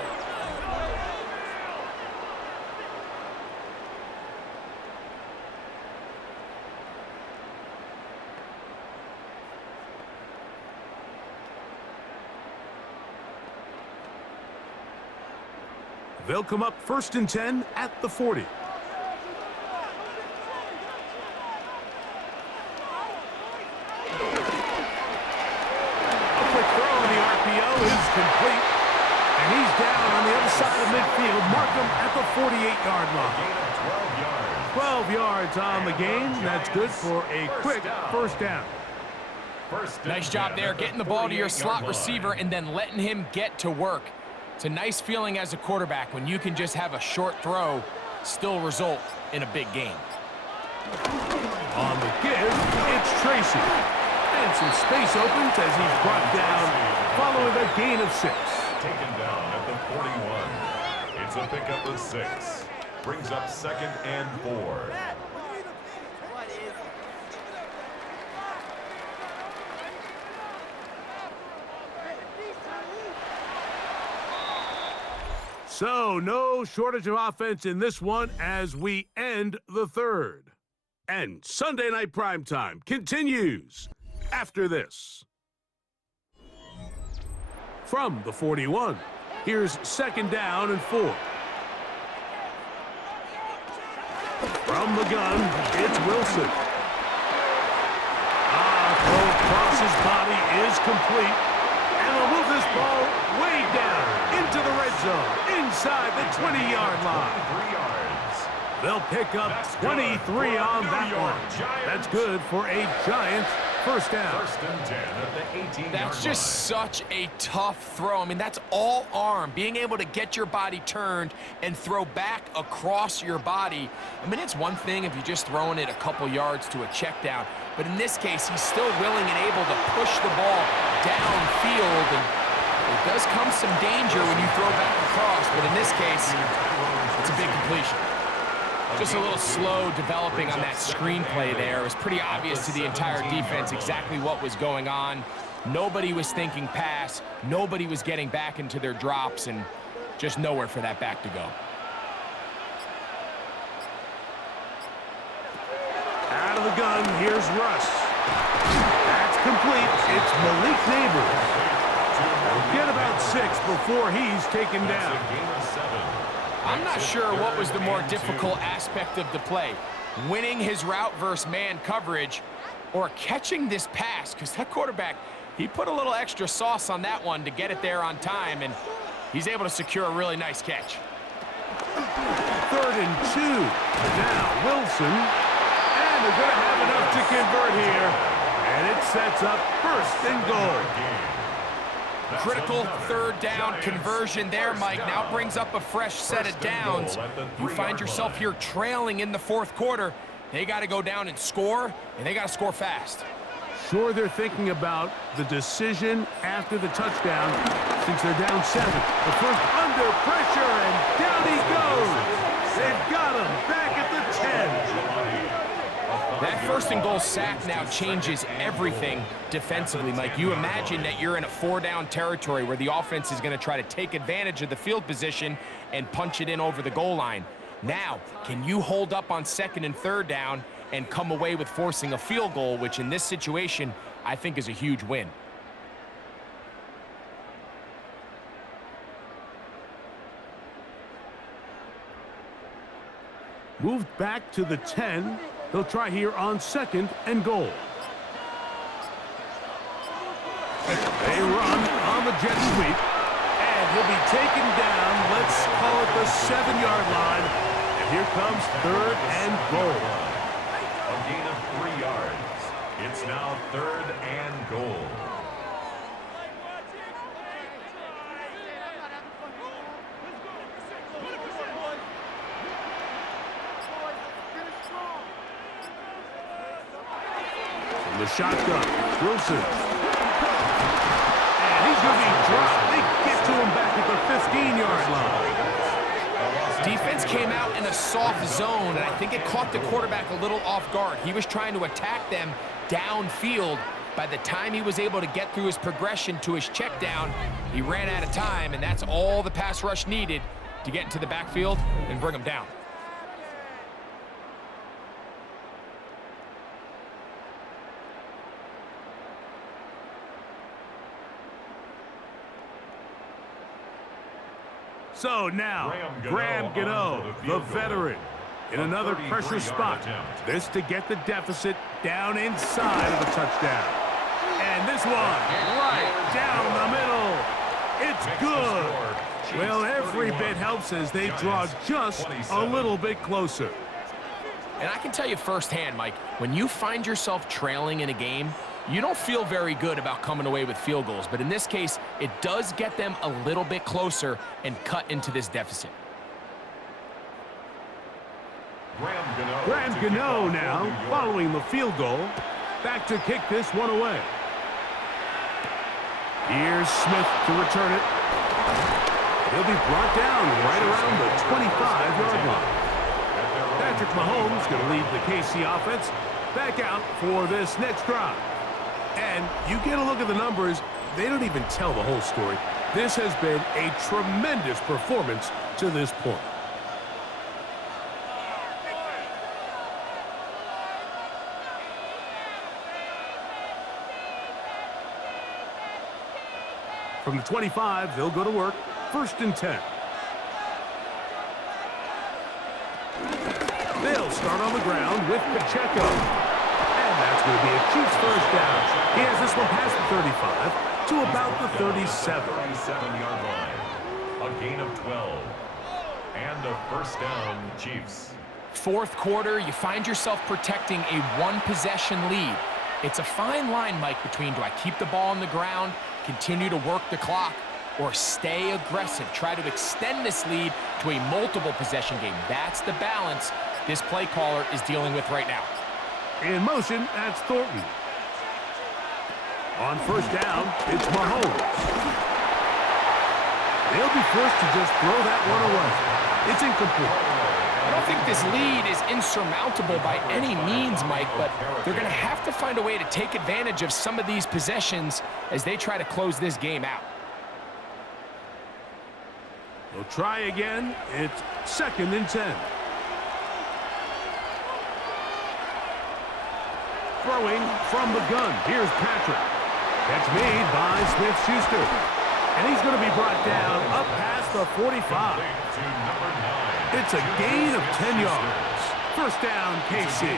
They'll come up 1st and 10 at the 40. A quick throw on the RPO is complete. And he's down on the other side of midfield. Mark him at the 48-yard line. 12 yards on the game. That's good for a quick first down. Nice job there, getting the ball to your slot receiver and then letting him get to work. It's a nice feeling as a quarterback when you can just have a short throw still result in a big game. On the give, it's Tracy. And some space opens as he's brought down following a gain of 6. Taken down at the 41. It's a pickup of 6. Brings up 2nd and 4. So, no shortage of offense in this one as we end the 3rd. And Sunday Night Primetime continues after this. From the 41, here's 2nd down and 4. From the gun, it's Wilson. Throw across his body is complete. And they'll move this ball way down into the red zone, inside the 20-yard line. They'll pick up 23 on that one. That's good for a Giants first down. 1st and 10 at the 18-yard line. That's just such a tough throw. I mean, that's all arm. Being able to get your body turned and throw back across your body. I mean, it's one thing if you're just throwing it a couple yards to a check down. But in this case, he's still willing and able to push the ball downfield. And it does come some danger when you throw back across. But in this case, it's a big completion. Just a little slow developing on that screenplay there. It was pretty obvious to the entire defense exactly what was going on. Nobody was thinking pass. Nobody was getting back into their drops, and just nowhere for that back to go. Out of the gun, here's Russ. That's complete. It's Malik Neighbors. He'll get about 6 before he's taken down. I'm not sure what was the more difficult aspect of the play, winning his route versus man coverage or catching this pass, because that quarterback, he put a little extra sauce on that one to get it there on time, and he's able to secure a really nice catch. 3rd and 2. Now Wilson, and they're going to have enough to convert here, and it sets up 1st and goal. Critical 3rd down conversion there, Mike. Now brings up a fresh set of downs. You find yourself here trailing in the 4th quarter. They got to go down and score, and they got to score fast. Sure, they're thinking about the decision after the touchdown since they're down 7. The first under pressure, and down he goes. They've got him back at the 10. That 1st and goal sack now changes everything defensively, Mike. You imagine that you're in a 4-down territory where the offense is going to try to take advantage of the field position and punch it in over the goal line. Now, can you hold up on 2nd and 3rd down and come away with forcing a field goal, which in this situation, I think is a huge win. Moved back to the 10. They'll try here on 2nd and goal. They run on the jet sweep, and he'll be taken down. Let's call it the 7-yard line. And here comes 3rd and goal. A gain of 3 yards. It's now 3rd and goal. The shotgun, Wilson. And he's going to be dropped. They get to him back at the 15-yard line. Defense came out soft zone, and I think it caught the quarterback a little off guard. He was trying to attack them downfield. By the time he was able to get through his progression to his check down, he ran out of time, and that's all the pass rush needed to get into the backfield and bring him down. So now, Graham Gano, the veteran, in another pressure spot. This to get the deficit down inside of the touchdown. And this one, right down the middle. It's good. Well, every bit helps as they draw just a little bit closer. And I can tell you firsthand, Mike, when you find yourself trailing in a game, you don't feel very good about coming away with field goals. But in this case, it does get them a little bit closer and cut into this deficit. Graham Gano now, following the field goal, back to kick this one away. Here's Smith to return it. He'll be brought down right around the 25-yard line. Patrick Mahomes going to lead the KC offense back out for this next drive. And you get a look at the numbers, they don't even tell the whole story. This has been a tremendous performance to this point. From the 25, they'll go to work. 1st and 10. They'll start on the ground with Pacheco. And that's going to be a Chiefs first down. He has this one past the 35 to about the 37. 37-yard line. A gain of 12. And a first down, Chiefs. Fourth quarter, you find yourself protecting a one-possession lead. It's a fine line, Mike, between do I keep the ball on the ground, continue to work the clock, or stay aggressive, try to extend this lead to a multiple possession game. That's the balance this play caller is dealing with right now. In motion, that's Thornton. On first down, it's Mahomes. They'll be forced to just throw that one away. It's incomplete. I don't think this lead is insurmountable by any means, Mike, but they're going to have to find a way to take advantage of some of these possessions as they try to close this game out. They'll try again. It's 2nd and 10. Throwing from the gun. Here's Patrick. Catch made by Smith-Schuster. And he's going to be brought down up past the 45. It's a gain of 10 yards. First down, KC.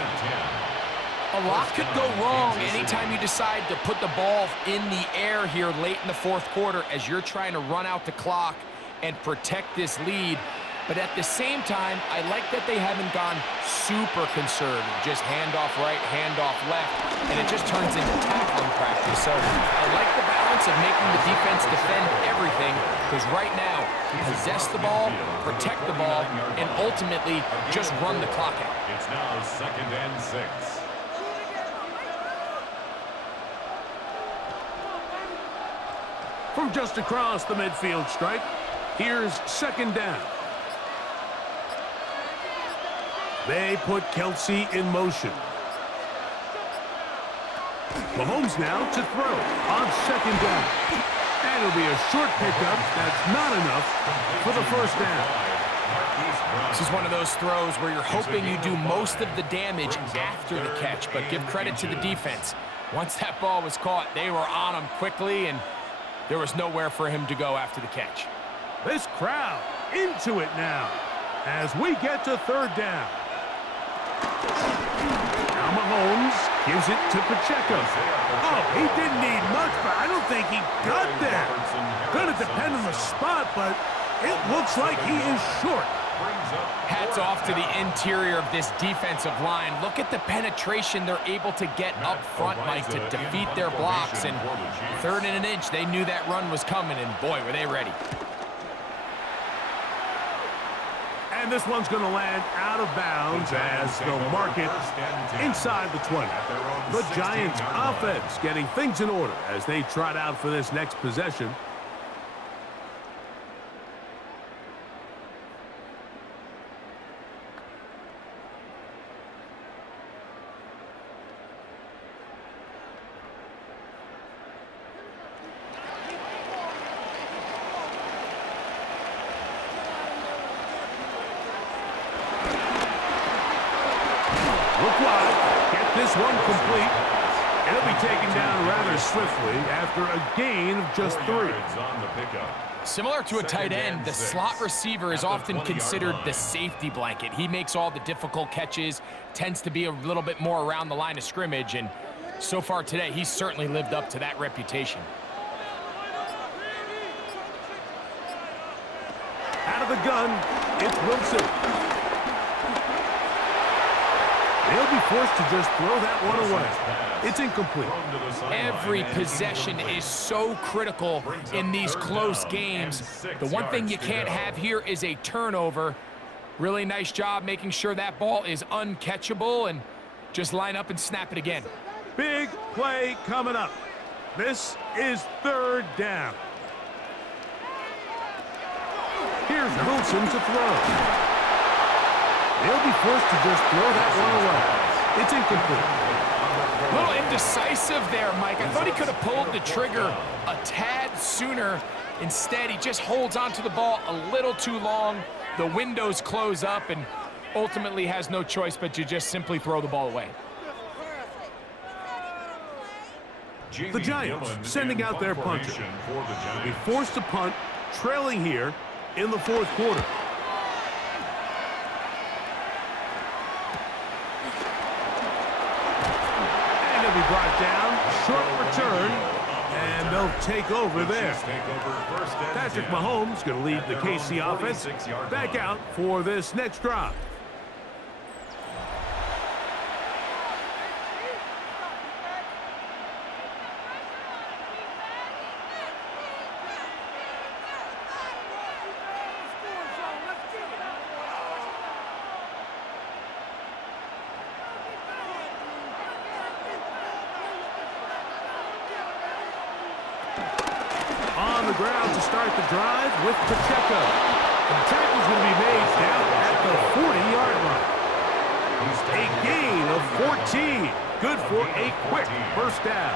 A lot could go wrong anytime you decide to put the ball in the air here late in the fourth quarter as you're trying to run out the clock and protect this lead. But at the same time, I like that they haven't gone super conservative. Just handoff right, handoff left, and it just turns into tackling practice. So I like the balance of making the defense defend everything, because right now, possess the ball, protect the ball, and ultimately just run the clock out. It's now 2nd and 6. From just across the midfield stripe, here's 2nd down. They put Kelsey in motion. Mahomes now to throw on 2nd down. And it'll be a short pickup. That's not enough for the first down. This is one of those throws where you're hoping you do most of the damage after the catch, but give credit to the defense. Once that ball was caught, they were on him quickly, and there was nowhere for him to go after the catch. This crowd into it now as we get to 3rd down. Now Mahomes gives it to Pacheco. Oh, he didn't need much, but I don't think he got there. Going to depend on the spot, but it looks like he is short. Hats off to the interior of this defensive line. Look at the penetration they're able to get up front, Mike, to defeat their blocks. And 3rd and an inch, they knew that run was coming, and boy, were they ready. And this one's going to land out of bounds as they'll mark it inside the 20. The Giants offense getting things in order as they trot out for this next possession. Look wide. Get this one complete. It'll be taken down rather swiftly after a gain of just 3. On the pickup. Similar to a tight end, the slot receiver is often considered the safety blanket. He makes all the difficult catches, tends to be a little bit more around the line of scrimmage, and so far today, he's certainly lived up to that reputation. Out of the gun, it's Wilson. They'll be forced to just throw that one away. It's incomplete. Every possession is so critical in these close games. The one thing you can't have here is a turnover. Really nice job making sure that ball is uncatchable, and just line up and snap it again. Big play coming up. This is 3rd down. Here's Wilson to throw. They'll be forced to just throw that one away. It's incomplete. A little indecisive there, Mike. I thought he could have pulled the trigger a tad sooner. Instead, he just holds onto the ball a little too long. The windows close up, and ultimately has no choice but to just simply throw the ball away. The Giants sending out their punter. They'll be forced to punt, trailing here in the 4th quarter. And he'll be brought down. Short return. And they'll take over there. Patrick Mahomes going to lead the KC offense back out for this next drive. On the ground to start the drive with Pacheco. The tackle's going to be made down at the 40-yard line. A gain of 14. Good for a quick first down.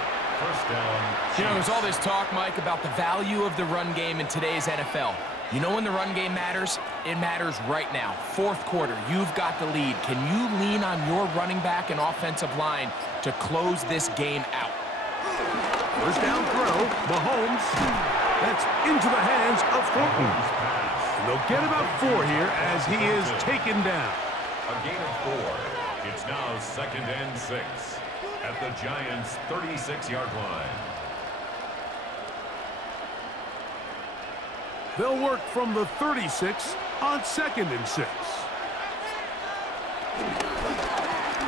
You know, there's all this talk, Mike, about the value of the run game in today's NFL. You know when the run game matters? It matters right now. 4th quarter, you've got the lead. Can you lean on your running back and offensive line to close this game out? First down throw, Mahomes. That's into the hands of Thornton. And they'll get about 4 here as he is taken down. A gain of 4. It's now 2nd and 6 at the Giants' 36-yard line. They'll work from the 36 on 2nd and 6.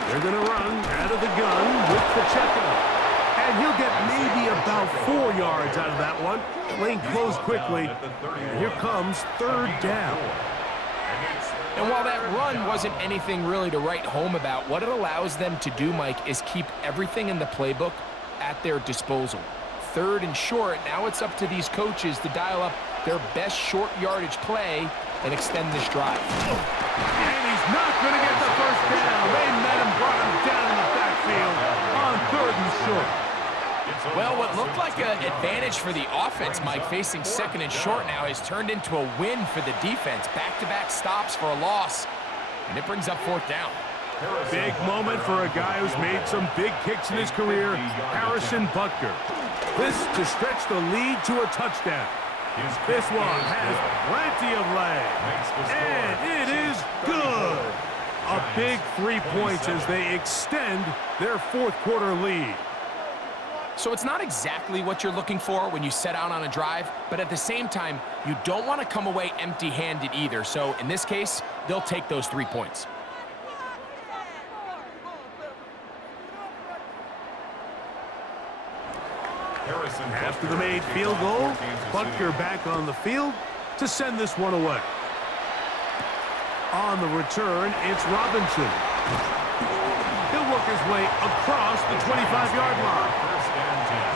They're going to run out of the gun with Pacheco. And he'll get maybe about 4 yards out of that one. Lane closed quickly. And here comes 3rd down. And while that run wasn't anything really to write home about, what it allows them to do, Mike, is keep everything in the playbook at their disposal. 3rd and short, now it's up to these coaches to dial up their best short yardage play and extend this drive. And he's not going to get the first down. They met him, brought him down in the backfield on 3rd and short. Well, what looked like an advantage for the offense, Mike, facing 2nd and short now, has turned into a win for the defense. Back-to-back stops for a loss, and it brings up 4th down. Big moment for a guy who's made some big kicks in his career, Harrison Butker. This to stretch the lead to a touchdown. This one has plenty of leg, and it is good. A big 3 points as they extend their 4th quarter lead. So it's not exactly what you're looking for when you set out on a drive, but at the same time, you don't want to come away empty-handed either. So in this case, they'll take those 3 points. After the made field goal, Butker back on the field to send this one away. On the return, it's Robinson. He'll work his way across the 25-yard line.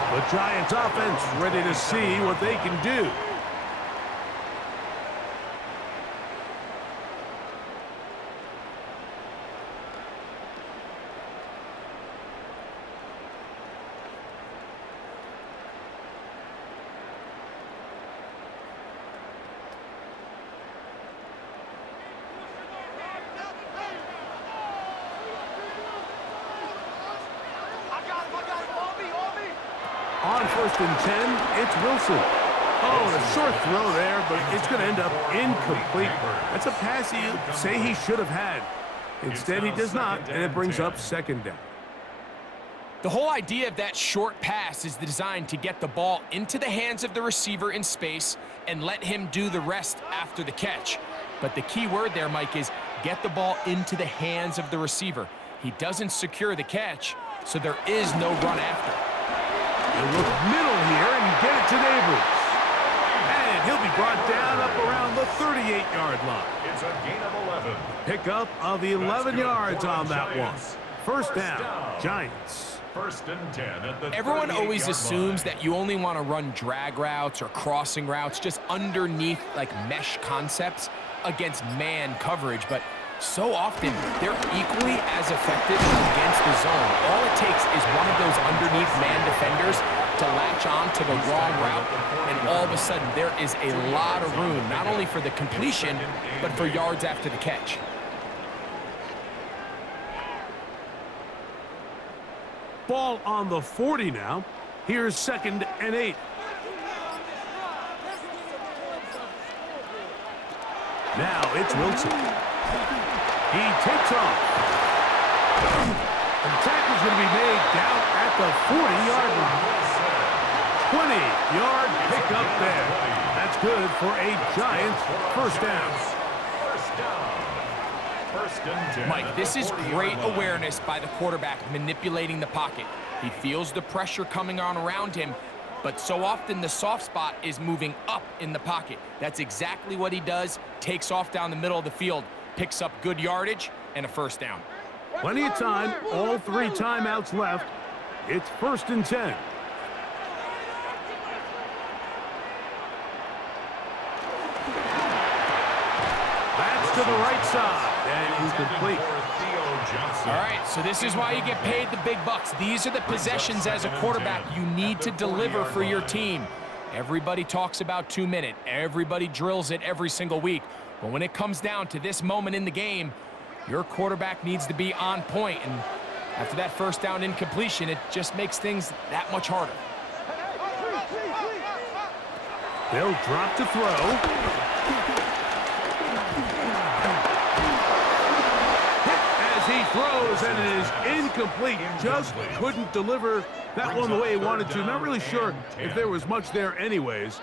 The Giants offense ready to see what they can do. first and 10, it's Wilson. Oh, and a short throw there, but it's going to end up incomplete. That's a pass you say he should have had. Instead, he does not, and it brings up second down. The whole idea of that short pass is designed to get the ball into the hands of the receiver in space and let him do the rest after the catch. But the key word there, Mike, is get the ball into the hands of the receiver. He doesn't secure the catch, so there is no run after. He'll look middle here and get it to Neighbors. And he'll be brought down up around the 38-yard line. It's a gain of 11. Pickup of 11 yards on that one. First down, Giants. First and 10 at the Everyone always 38-yard assumes line. that you only want to run drag routes or crossing routes just underneath like mesh concepts against man coverage, but so often they're equally as effective against the zone. All it takes is one of those underneath man defenders to latch on to the wrong route, and all of a sudden there is a lot of room, not only for the completion, but for yards after the catch. Ball on the 40 now. Here's second and 8. Now it's Wilson. He takes off. And the tackle's going to be made down at the 40-yard line. 20-yard pickup there. That's good for a Giants first down. First and 10. Mike, this is great awareness by the quarterback manipulating the pocket. He feels the pressure coming on around him, but so often the soft spot is moving up in the pocket. That's exactly what he does. Takes off down the middle of the field, picks up good yardage, and a first down. Plenty of time, all 3 timeouts left. It's first and 10. That's to the right side, and incomplete. All right, so this is why you get paid the big bucks. These are the possessions as a quarterback you need to deliver for your team. Everybody talks about 2-minute. Everybody drills it every single week. But when it comes down to this moment in the game, your quarterback needs to be on point. And after that first down incompletion, it just makes things that much harder. They'll drop to throw. He throws, and it is incomplete. Just couldn't deliver that one the way he wanted to. Not really sure if there was much there anyways.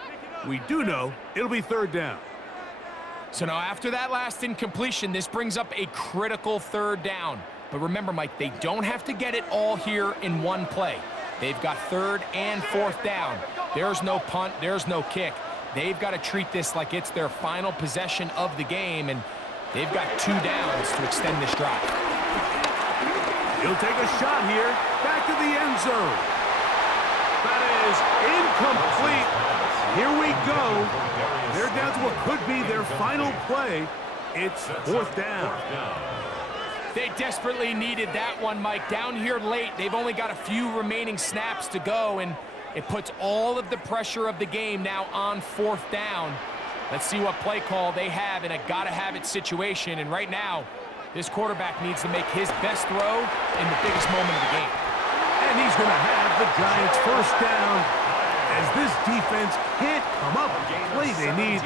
We do know it'll be third down. So now after that last incompletion, this brings up a critical third down. But remember, Mike, they don't have to get it all here in one play. They've got third and fourth down. There's no punt, there's no kick. They've got to treat this like it's their final possession of the game, and they've got 2 downs to extend this drive. He'll take a shot here, back to the end zone. That is incomplete. Here we go. They're down to what could be their final play. It's fourth down. They desperately needed that one, Mike. Down here late, they've only got a few remaining snaps to go, and it puts all of the pressure of the game now on fourth down. Let's see what play call they have in a gotta-have-it situation, and right now, this quarterback needs to make his best throw in the biggest moment of the game. And he's going to have the Giants first down. As this defense can't come up with the play they need,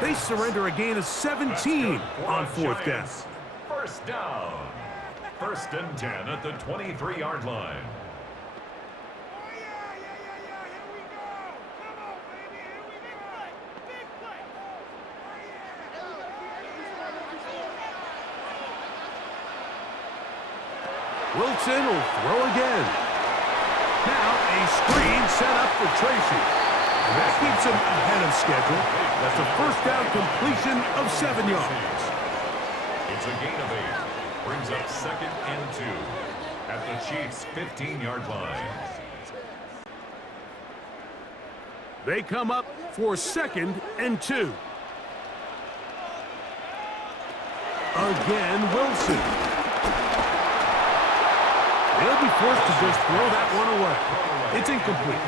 they surrender a gain of 17 on fourth down. First down. First and 10 at the 23-yard line. Wilson will throw again. Now a screen set up for Tracy. And that keeps him ahead of schedule. That's a first down completion of 7 yards. It's a gain of 8. Brings up second and 2 at the Chiefs' 15-yard line. They come up for second and 2. Again, Wilson. They'll be forced to just throw that one away. It's incomplete.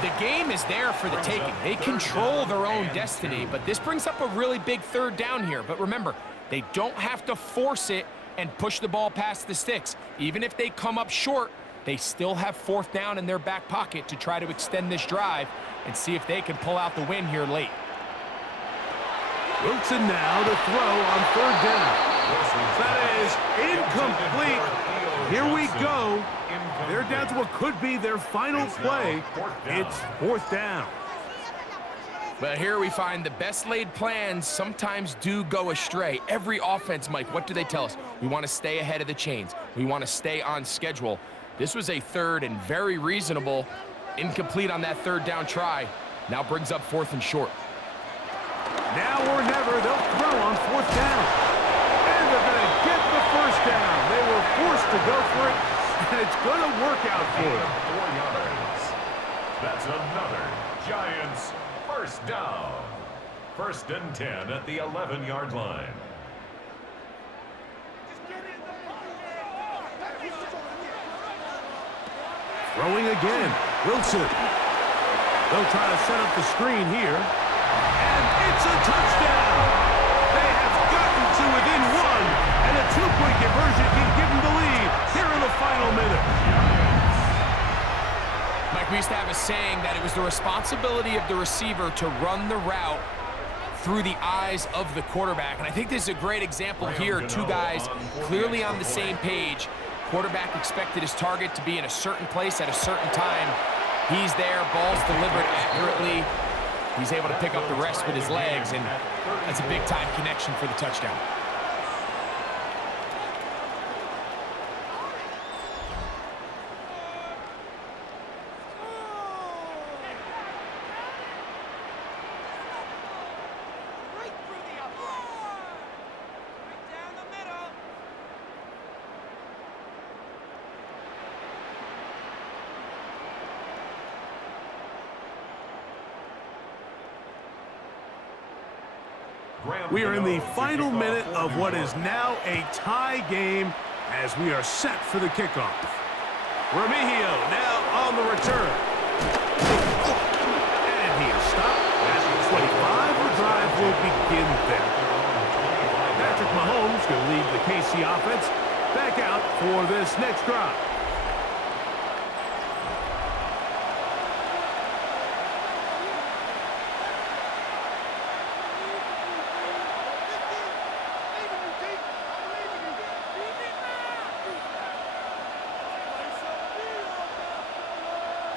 The game is there for the taking. They control their own destiny, but this brings up a really big third down here. But remember, they don't have to force it and push the ball past the sticks. Even if they come up short, They still have 4th down in their back pocket to try to extend this drive and see if they can pull out the win here late. Wilson now to throw on 3rd down. That is incomplete. Here we go. They're down to what could be their final play. It's 4th down. But here we find the best laid plans sometimes do go astray. Every offense, Mike, what do they tell us? We want to stay ahead of the chains. We want to stay on schedule. This was a 3rd and very reasonable. Incomplete on that 3rd down try. Now brings up 4th and short. Now or never, they'll throw on 4th down. And they're going to get the 1st down. They were forced to go for it, and it's going to work out for them. 4 yards. That's another Giants 1st down. 1st and 10 at the 11-yard line. Throwing again. Wilson. They'll try to set up the screen here. And it's a touchdown. They have gotten to within 1. And a 2-point conversion can give them the lead here in the final minute. Mike, we used to have a saying that it was the responsibility of the receiver to run the route through the eyes of the quarterback. And I think this is a great example here. 2 guys clearly on the same page. Quarterback expected his target to be in a certain place at a certain time. He's there, ball's delivered accurately. He's able to pick up the rest with his legs, and that's a big-time connection for the touchdown. We are in the final minute of what is now a tie game as we are set for the kickoff. Remigio now on the return. And he is stopped at 25. The drive will begin there. Patrick Mahomes going to lead the KC offense back out for this next drive.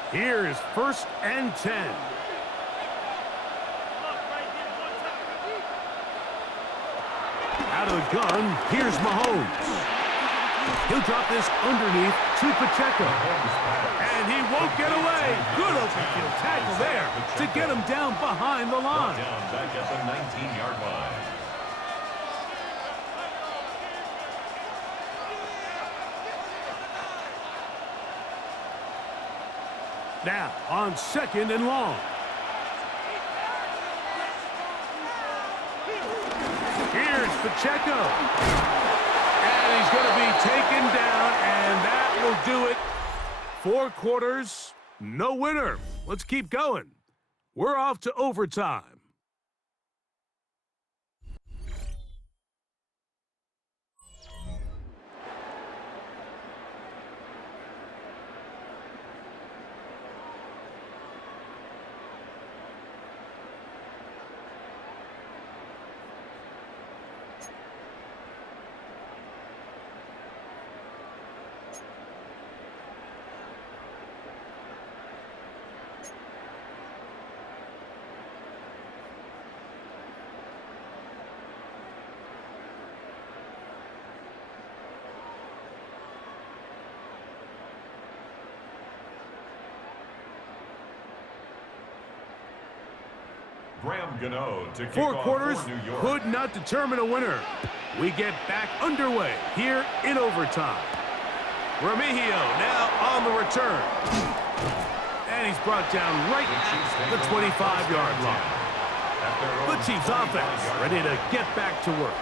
Here's 1st and 10. Out of the gun, here's Mahomes. He'll drop this underneath to Pacheco. And he won't get away. Good open field tackle there to get him down behind the line. Down back at the 19-yard line. Now on 2nd and long. Here's Pacheco. And he's going to be taken down, and that will do it. 4 quarters, no winner. Let's keep going. We're off to overtime. Graham Gano to kick 4 off quarters for New York. could not determine a winner. We get back underway here in overtime. Remigio now on the return. And he's brought down right at the 25-yard line. The Chiefs offense ready to get back to work.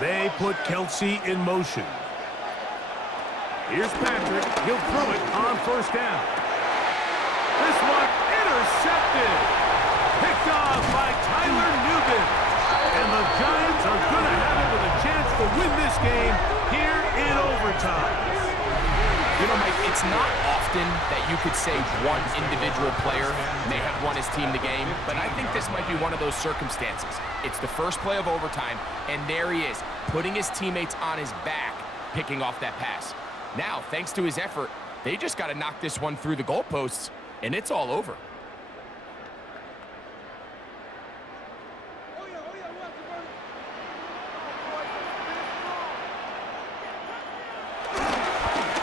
They put Kelsey in motion. Here's Patrick. He'll throw it on first down. This one intercepted. Picked off by Tyler Nugent. And the Giants are going to have it with a chance to win this game here in overtime. You know, Mike, it's not often that you could say one individual player may have won his team the game, but I think this might be one of those circumstances. It's the first play of overtime, and there he is, putting his teammates on his back, picking off that pass. Now, thanks to his effort, they just got to knock this one through the goalposts, and it's all over.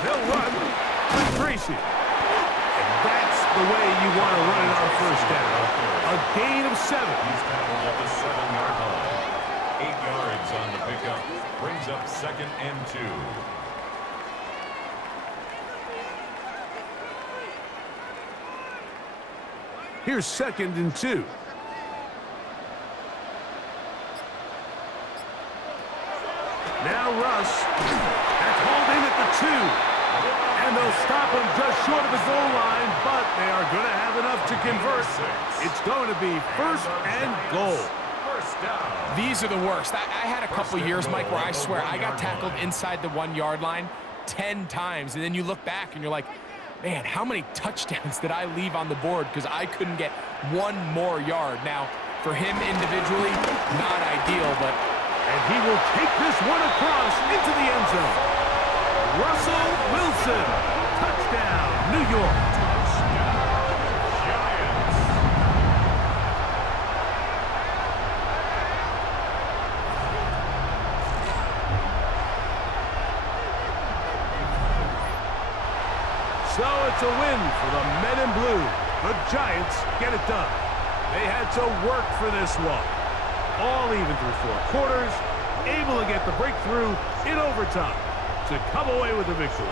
They'll run with Tracy. And that's the way you want to run it on first down. A gain of 7. He's tackled at the 7-yard line. 8 yards on the pickup. Brings up 2nd and 2. Here's 2nd and 2. Now Russ. That's hauled in at the 2. And they'll stop him just short of the goal line, but they are going to have enough to convert. It's going to be 1st and goal. These are the worst. I had a couple years, Mike, where I swear I got tackled inside the 1-yard line 10 times, and then you look back and you're like, man, how many touchdowns did I leave on the board because I couldn't get one more yard? Now, for him individually, not ideal, but... And he will take this one across into the end zone. Russell Wilson, touchdown, New York. Giants. So it's a win for the men in blue. The Giants get it done. They had to work for this one. All even through 4 quarters, able to get the breakthrough in overtime to come away with the victory.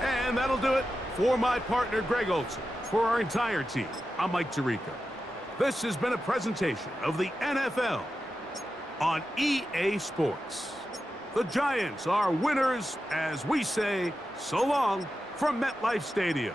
And that'll do it for my partner, Greg Olson. For our entire team, I'm Mike Tirico. This has been a presentation of the NFL on EA Sports. The Giants are winners as we say so long from MetLife Stadium.